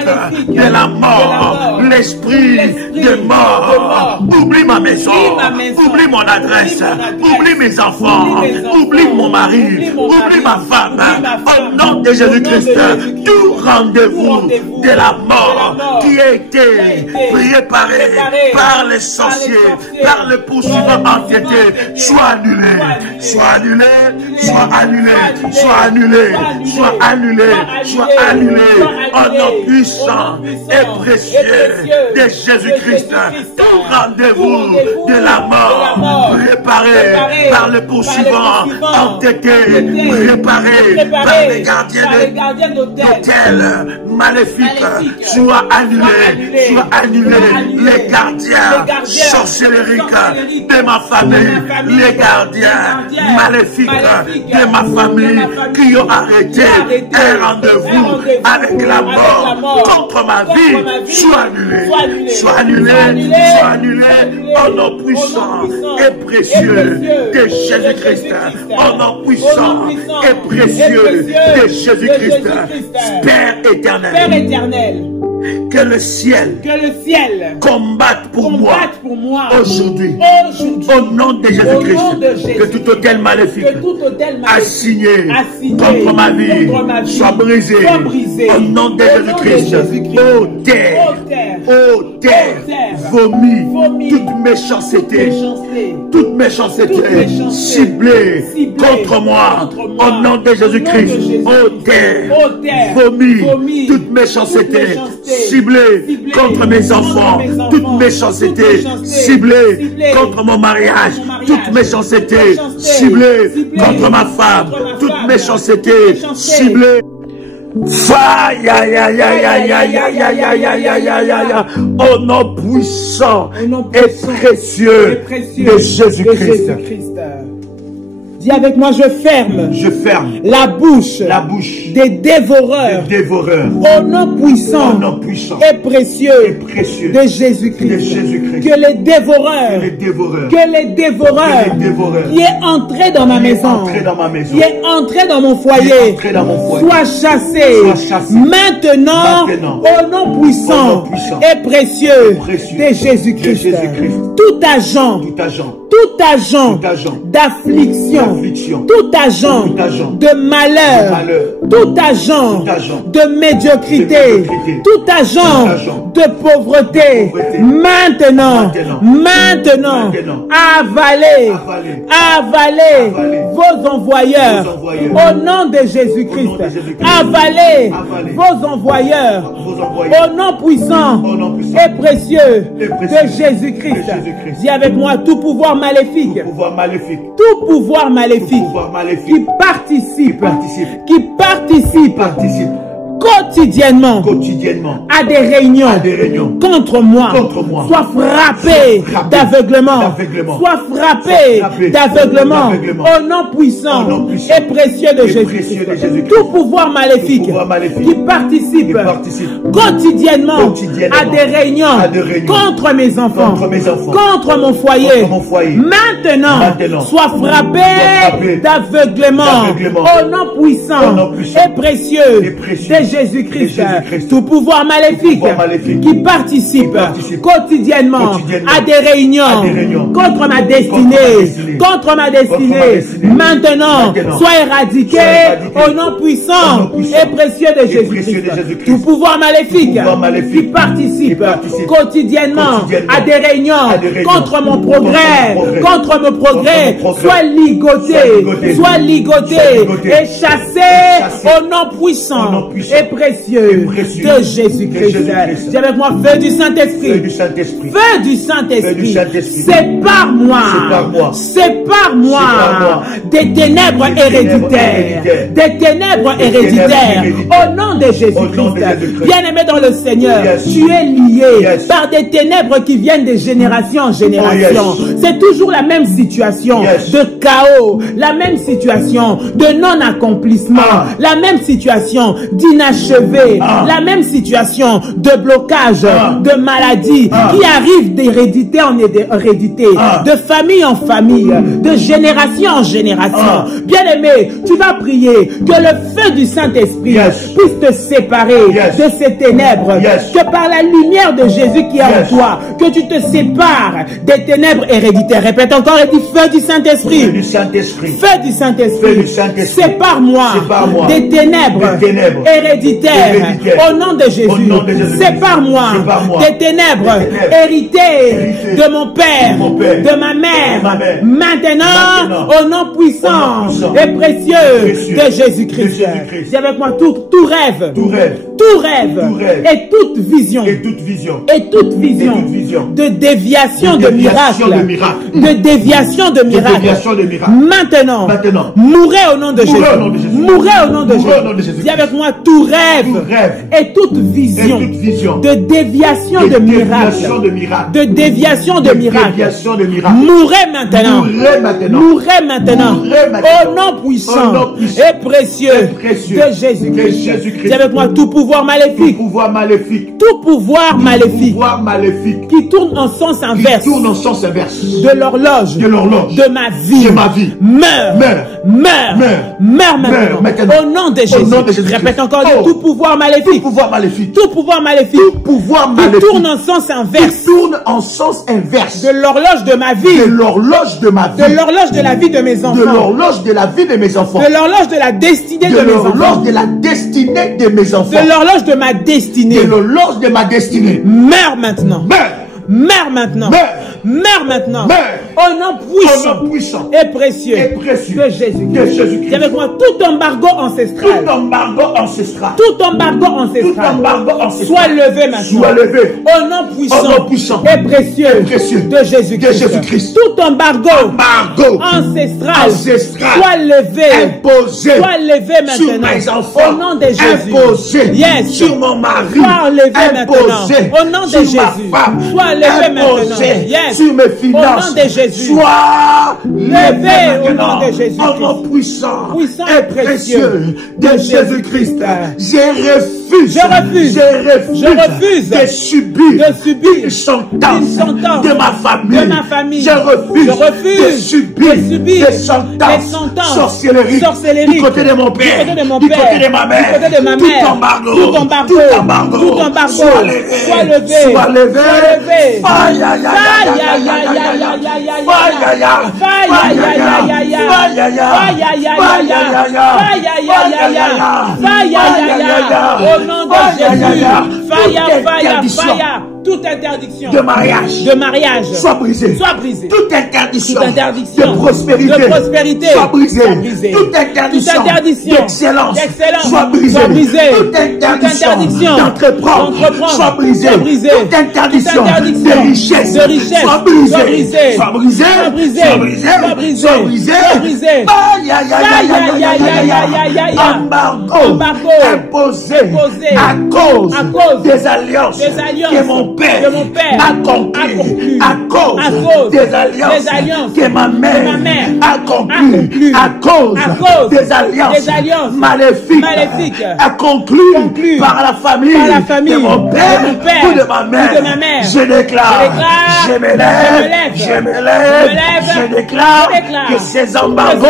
de la mort, l'esprit de mort, oublie ma maison, oublie mon adresse, oublie mes enfants, oublie mon mari, oublie ma femme. Au nom de Jésus-Christ, tout rendez-vous de la mort qui a été préparé par les sorciers, par les poursuivants entêtés, soit annulé, soit annulé, soit annulé, soit annulé, soit annulé, soit annulé, au nom puissant et précieux de Jésus-Christ. Tout rendez-vous de la mort préparé par les poursuivants entêtés, préparé par les gardiens d'hôtel maléfiques, soit annulé, soit annulé. Les gardiens sorcelériques de ma famille, les gardiens maléfiques de ma famille qui ont arrêté un rendez-vous avec la mort contre ma vie, soit annulé, soit annulé, soit annulé au nom puissant et précieux de Jésus-Christ, au nom puissant et précieux de Jésus-Christ. Père éternel, que le ciel combatte pour moi aujourd'hui, au nom de Jésus-Christ, que tout hôtel maléfique assigné contre ma vie soit brisé au nom de Jésus-Christ. Ô terre, vomis toute méchanceté ciblée contre moi au nom de Jésus-Christ. Ô terre, vomis toute méchanceté ciblée contre mes enfants, toute méchanceté ciblée contre mon mariage, toute méchanceté ciblée contre ma femme, toute méchanceté ciblée. Au nom puissant et précieux de Jésus-Christ. Dis avec moi, je ferme la bouche des dévoreurs, au nom puissant et précieux de Jésus-Christ. Que les dévoreurs qui est entré dans ma maison, qui est entré dans mon foyer, soient chassés maintenant au nom puissant et précieux de Jésus-Christ. Tout agent d'affliction, tout agent de malheur, tout agent de médiocrité, tout agent de pauvreté, maintenant, avalez vos envoyeurs au nom de Jésus-Christ. Avalez vos envoyeurs au nom puissant et précieux de Jésus-Christ. Dis avec moi, tout pouvoir maléfique, tout pouvoir maléfique qui participe quotidiennement, à des réunions, contre moi, sois frappé d'aveuglement, sois frappé d'aveuglement, au nom puissant et précieux de Jésus. Tout pouvoir maléfique qui participe quotidiennement à des réunions contre mes enfants, contre mon foyer, maintenant, sois frappé d'aveuglement, au nom puissant et précieux de Jésus-Christ. Tout pouvoir maléfique qui participe quotidiennement à des réunions contre ma destinée, maintenant, sois éradiqué au nom puissant et précieux de Jésus-Christ. Tout pouvoir maléfique qui participe quotidiennement à des réunions contre mon progrès, soit ligoté et chassé au nom puissant et précieux de Jésus-Christ. Dis avec moi, feu du Saint-Esprit, feu du Saint-Esprit, sépare-moi des ténèbres héréditaires, au nom de Jésus-Christ. Bien-aimé dans le Seigneur, tu es lié par des ténèbres qui viennent de génération en génération. C'est toujours la même situation de chaos, la même situation de non-accomplissement, la même situation d'inachevé, la même situation de blocage, de maladie qui arrive d'hérédité en hérédité, de famille en famille, de génération en génération. Bien-aimé, tu vas prier que le feu du Saint-Esprit puisse te séparer de ces ténèbres, que par la lumière de Jésus qui est en toi, que tu te sépares des ténèbres héréditaires. Répète encore et dis feu du Saint-Esprit. Feu du Saint-Esprit. Sépare-moi des ténèbres héréditaires au nom de Jésus. Sépare-moi des ténèbres héritées de mon père, de ma mère. Maintenant, au nom puissant et précieux de Jésus-Christ. Dis avec moi tout rêve et toute vision de déviation de miracle, maintenant, mourrez au nom de Jésus. Mourrez au nom de Jésus. Dis avec moi tout rêve et toute vision de déviation de miracle, mourrez maintenant, au nom puissant et précieux de Jésus-Christ. Dis avec moi tout pouvoir maléfique, qui tourne en sens inverse de l'horloge de ma vie, meurt maintenant au nom de Jésus. Répète encore, tout pouvoir maléfique qui tourne en sens inverse de l'horloge de ma vie, de l'horloge de la vie de mes enfants, de l'horloge de la destinée de mes enfants, de l'horloge de ma destinée. Meurs maintenant. Au nom puissant et précieux de Jésus-Christ. Avec moi, tout embargo ancestral soit levé maintenant. Au nom puissant et précieux de Jésus-Christ. Tout embargo ancestral soit levé maintenant. Au nom de Jésus. Sur mon mari. Soit levé maintenant. Au nom de Jésus. Soit levé maintenant. Sur mes finances. Au nom de Jésus. Sois levé au nom de Jésus. Au nom puissant et précieux de Jésus-Christ. Je refuse de subir une sentence de ma famille. Je refuse de subir des sentences sorcellerie du côté de mon père, du côté de ma mère. Tout embargo soit levé. Au nom de Jésus, fire. toute interdiction de mariage soit brisée. Toute interdiction de prospérité soit brisée. Toute interdiction d'excellence soit brisée. Toute interdiction d'entreprendre soit brisée. Toute interdiction de richesse soit brisée. Soit brisée. Embargo imposé à cause des alliances que mon père a conclues, à cause des alliances que ma mère a conclues, à cause des alliances maléfiques a conclues par la famille de mon père ou de ma mère. Je déclare, je me lève, je déclare que ces embargos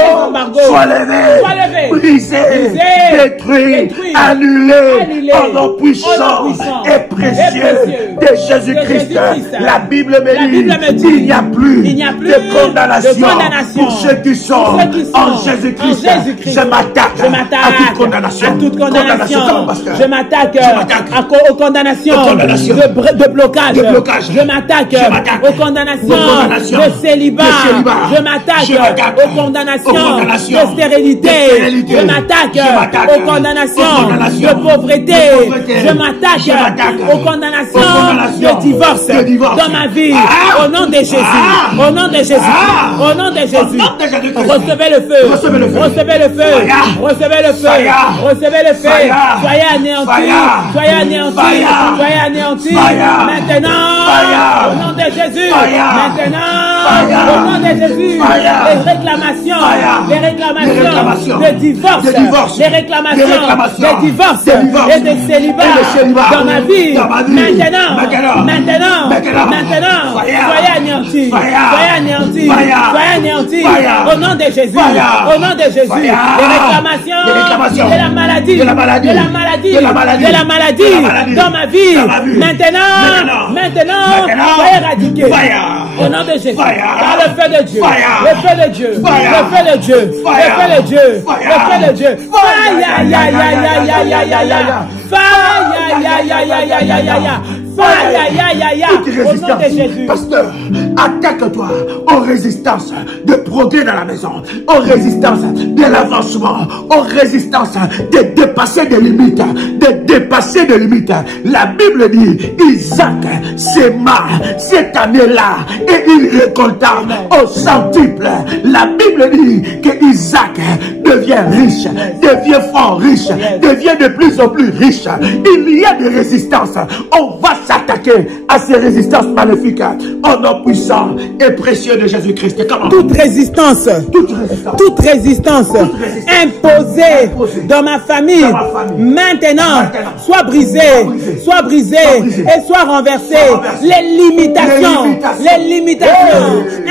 soient levés, brisés, détruits, annulés au nom puissant et précieux de Jésus-Christ. La Bible me dit qu'il n'y a plus de condamnation pour ceux qui sont en Jésus-Christ. Je m'attaque à toute condamnation. Je m'attaque aux condamnations de blocage. Je m'attaque aux condamnations de célibat. Je m'attaque aux condamnations de stérilité. Je m'attaque aux condamnations de pauvreté. Je m'attaque aux condamnations de divorce dans ma vie. Au nom de Jésus. Au nom de Jésus. Au nom de Jésus. Recevez le feu. Recevez le feu. Recevez le feu. Recevez le feu. Soyez anéantis. Soyez anéantis. Soyez anéantis. Maintenant. Au nom de Jésus. Maintenant. Au nom de Jésus. Les réclamations de divorce. Les réclamations de divorce et de célibat dans ma vie. Maintenant. Soyez anéantis. Soyez anéantis. Au nom de Jésus. Au nom de Jésus. Les réclamations de la maladie dans ma vie. Maintenant. Soyez éradiqués. Au nom de Jésus. Par le feu de Dieu. Le feu de Dieu. Le feu de Dieu. Le feu de Dieu. Le feu de Dieu. Au nom de Jésus. Pasteur, attaque-toi aux résistances de progrès dans la maison, aux résistances de l'avancement, aux résistances de dépasser des limites, La Bible dit, Isaac s'aima cette année-là et il récolta au centuple. La Bible dit que Isaac devient riche, devient fort riche, devient de plus en plus riche. Il y a des résistances. On va s'attaquer à ces résistances maléfiques au nom puissant et précieux de Jésus-Christ. Toute résistance imposée dans ma famille, maintenant, soit brisée et soit renversée. Les limitations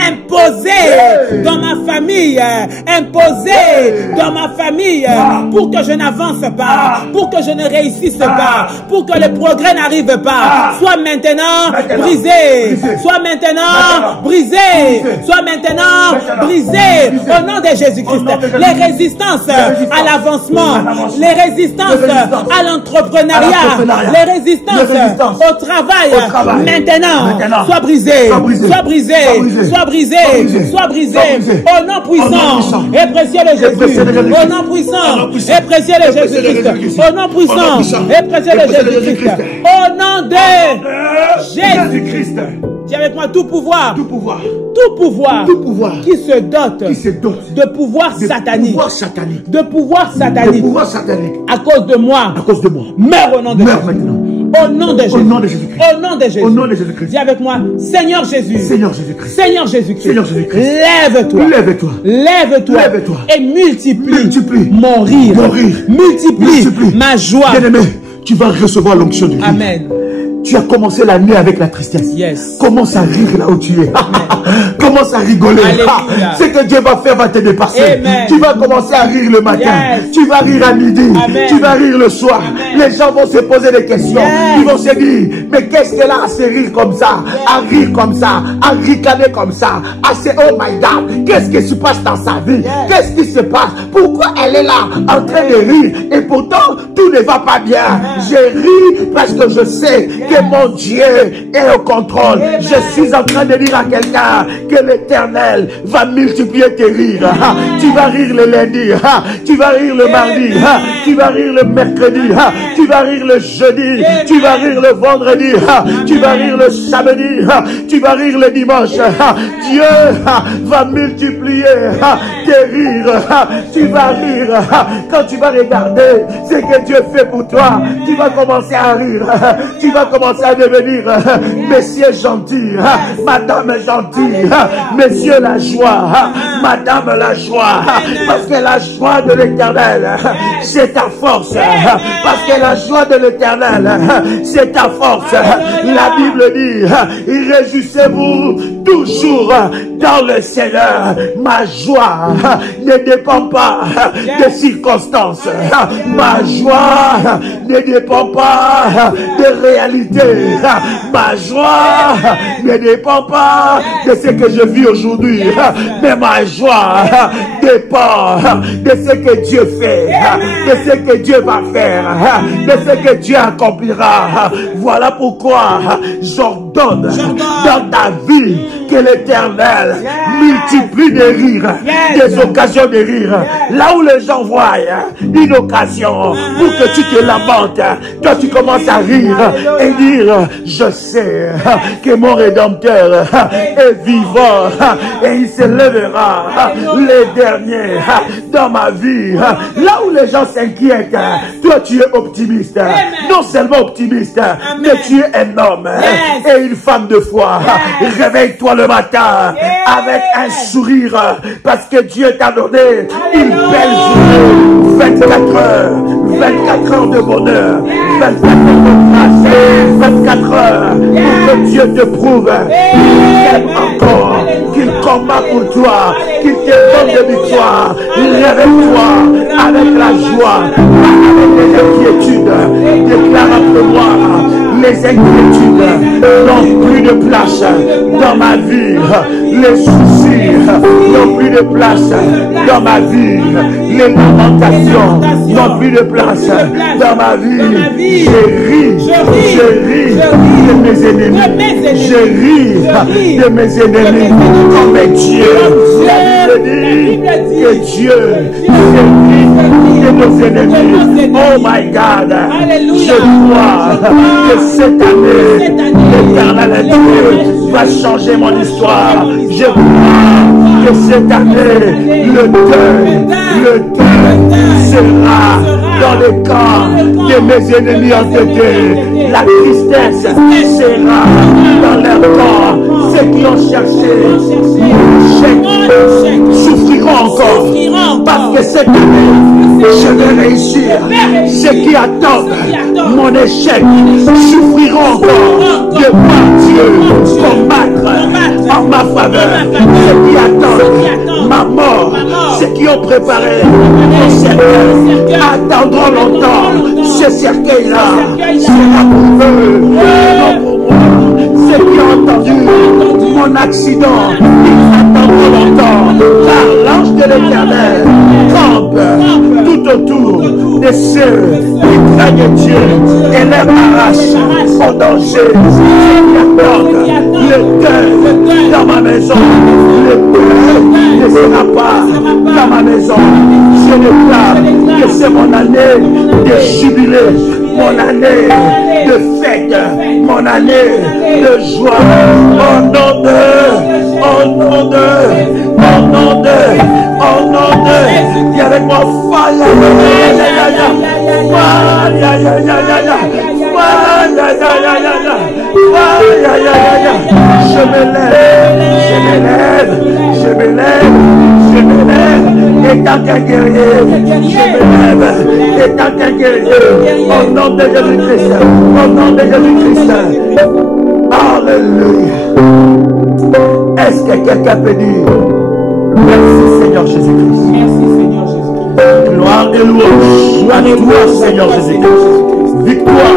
imposées dans ma famille, pour que je n'avance pas, pour que je ne réussisse pas, pour que le progrès n'arrive pas, soit maintenant brisé, soit maintenant brisé, soit maintenant brisé au nom de Jésus-Christ. Les résistances à l'avancement, les résistances à l'entrepreneuriat, les résistances au travail, maintenant, soit brisé, au nom puissant et précieux de Jésus, au nom puissant et précieux de Jésus-Christ, au nom puissant et précieux de Jésus-Christ, au nom de Jésus-Christ. Dis avec moi, tout pouvoir qui se dote de pouvoir satanique, à cause de moi, meurt au nom de Jésus. Au nom de Jésus. Au nom de Jésus-Christ. Dis avec moi, Seigneur Jésus-Christ. Lève-toi. Et multiplie mon rire. Multiplie ma joie. Bien-aimé, tu vas recevoir l'onction de Dieu. Amen. Tu as commencé la nuit avec la tristesse. Yes. Commence à rire là où tu es. commences à rigoler. Ce que Dieu va faire va te dépasser. Amen. Tu vas commencer à rire le matin. Yes. Tu vas rire à midi. Amen. Tu vas rire le soir. Amen. Les gens vont se poser des questions. Yes. Ils vont se dire, mais qu'est-ce qu'elle a à se rire comme ça, à rire comme ça, à ricaner comme ça, à se, oh my God, qu'est-ce qui se passe dans sa vie? Qu'est-ce qui se passe? Pourquoi elle est là en train de rire? Et pourtant, tout ne va pas bien. Je ris parce que je sais que mon Dieu est au contrôle. Je suis en train de dire à quelqu'un que l'Éternel va multiplier tes rires. Tu vas rire le lundi, tu vas rire le mardi, tu vas rire le mercredi, tu vas rire le jeudi, tu vas rire le vendredi, tu vas rire le samedi, tu vas rire le dimanche. Dieu va multiplier tes rires. Tu vas rire quand tu vas regarder ce que Dieu fait pour toi. Tu vas commencer à rire. Tu vas commencer à devenir monsieur gentil, madame gentille, monsieur la joie, madame la joie. Parce que la joie de l'Éternel, c'est ta force. Parce que la joie de l'Éternel, c'est ta force. La Bible dit, réjouissez-vous toujours dans le Seigneur. Ma joie ne dépend pas des circonstances. Ma joie ne dépend pas des réalités. Ma joie ne dépend pas de ce que je vis aujourd'hui. Mais ma joie dépend de ce que Dieu fait, de ce que Dieu va faire, de ce que Dieu accomplira. Voilà pourquoi j'ordonne dans ta vie que l'Éternel multiplie des rires, des occasions de rire. Là où les gens voient une occasion pour que tu te lamentes, toi tu commences à rire et dire, je sais que mon Rédempteur est vivant et il se lèvera les derniers dans ma vie. Là où les gens s'inquiètent, toi tu es optimiste. Non seulement optimiste, mais tu es un homme et une femme de foi. Réveille-toi le matin avec un sourire parce que Dieu t'a donné une belle journée. 24 heures, 24 heures de bonheur, 24 heures de grâce, 24 heures pour que Dieu te prouve qu'il t'aime encore, qu'il combat pour toi, qu'il te donne des victoires. Réveille-toi avec la joie, avec les inquiétudes. Déclare après moi, les inquiétudes n'ont plus de place dans ma vie. Les soucis n'ont plus de place dans ma vie. Les lamentations n'ont plus de place dans ma vie. Je ris de mes ennemis. Je ris de mes ennemis. Comme Dieu. La Bible dit que Dieu rit de nos ennemis. Oh my God. Je crois que cette année, l'Éternel Dieu va changer mon histoire. Je crois que cette année, le deuil sera dans le camp de mes ennemis entêtés. La tristesse sera dans leur camp. Ceux qui ont cherché l'échec souffriront encore. Parce que cette année, je vais réussir. Ceux qui attendent mon échec souffriront encore de voir Dieu combattre en ma faveur. Ceux qui attendent ma mort, ceux qui ont préparé mon cercueil, attendront longtemps. Ce cercueil-là sera pour eux, non pour moi. Ceux qui ont entendu mon accident, ils attendront longtemps, car l'ange de l'Éternel campe tout autour de ceux qui craignent Dieu et les arrache au danger. Ceux qui attendent le deuil dans ma maison, le deuil ne sera pas dans ma maison. Je déclare que c'est mon année de jubilé, mon année de fête, mon année de joie. Au nom de, au nom de, au nom de, au nom de, dis avec moi, fire, je me lève, je me lève, je me lève, je me lève, étant qu'un guerrier, je me lève, étant qu'un guerrier, au nom de Jésus-Christ, au nom de Jésus-Christ. Alléluia. Est-ce que quelqu'un peut dire merci Seigneur Jésus-Christ? Merci Seigneur Jésus-Christ. Gloire et louange à toi Seigneur Jésus-Christ. Victoire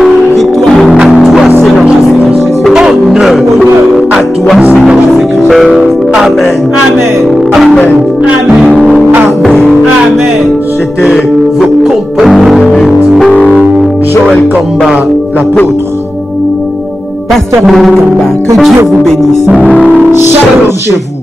à toi Seigneur Jésus-Christ. Honneur à toi Seigneur Jésus-Christ. Amen. Amen. Amen. Amen. Amen. Amen. C'était vos compagnons de lutte. Joël Kamba, l'apôtre. Pasteur Monique Kamba, que Dieu vous bénisse. Shalom chez vous.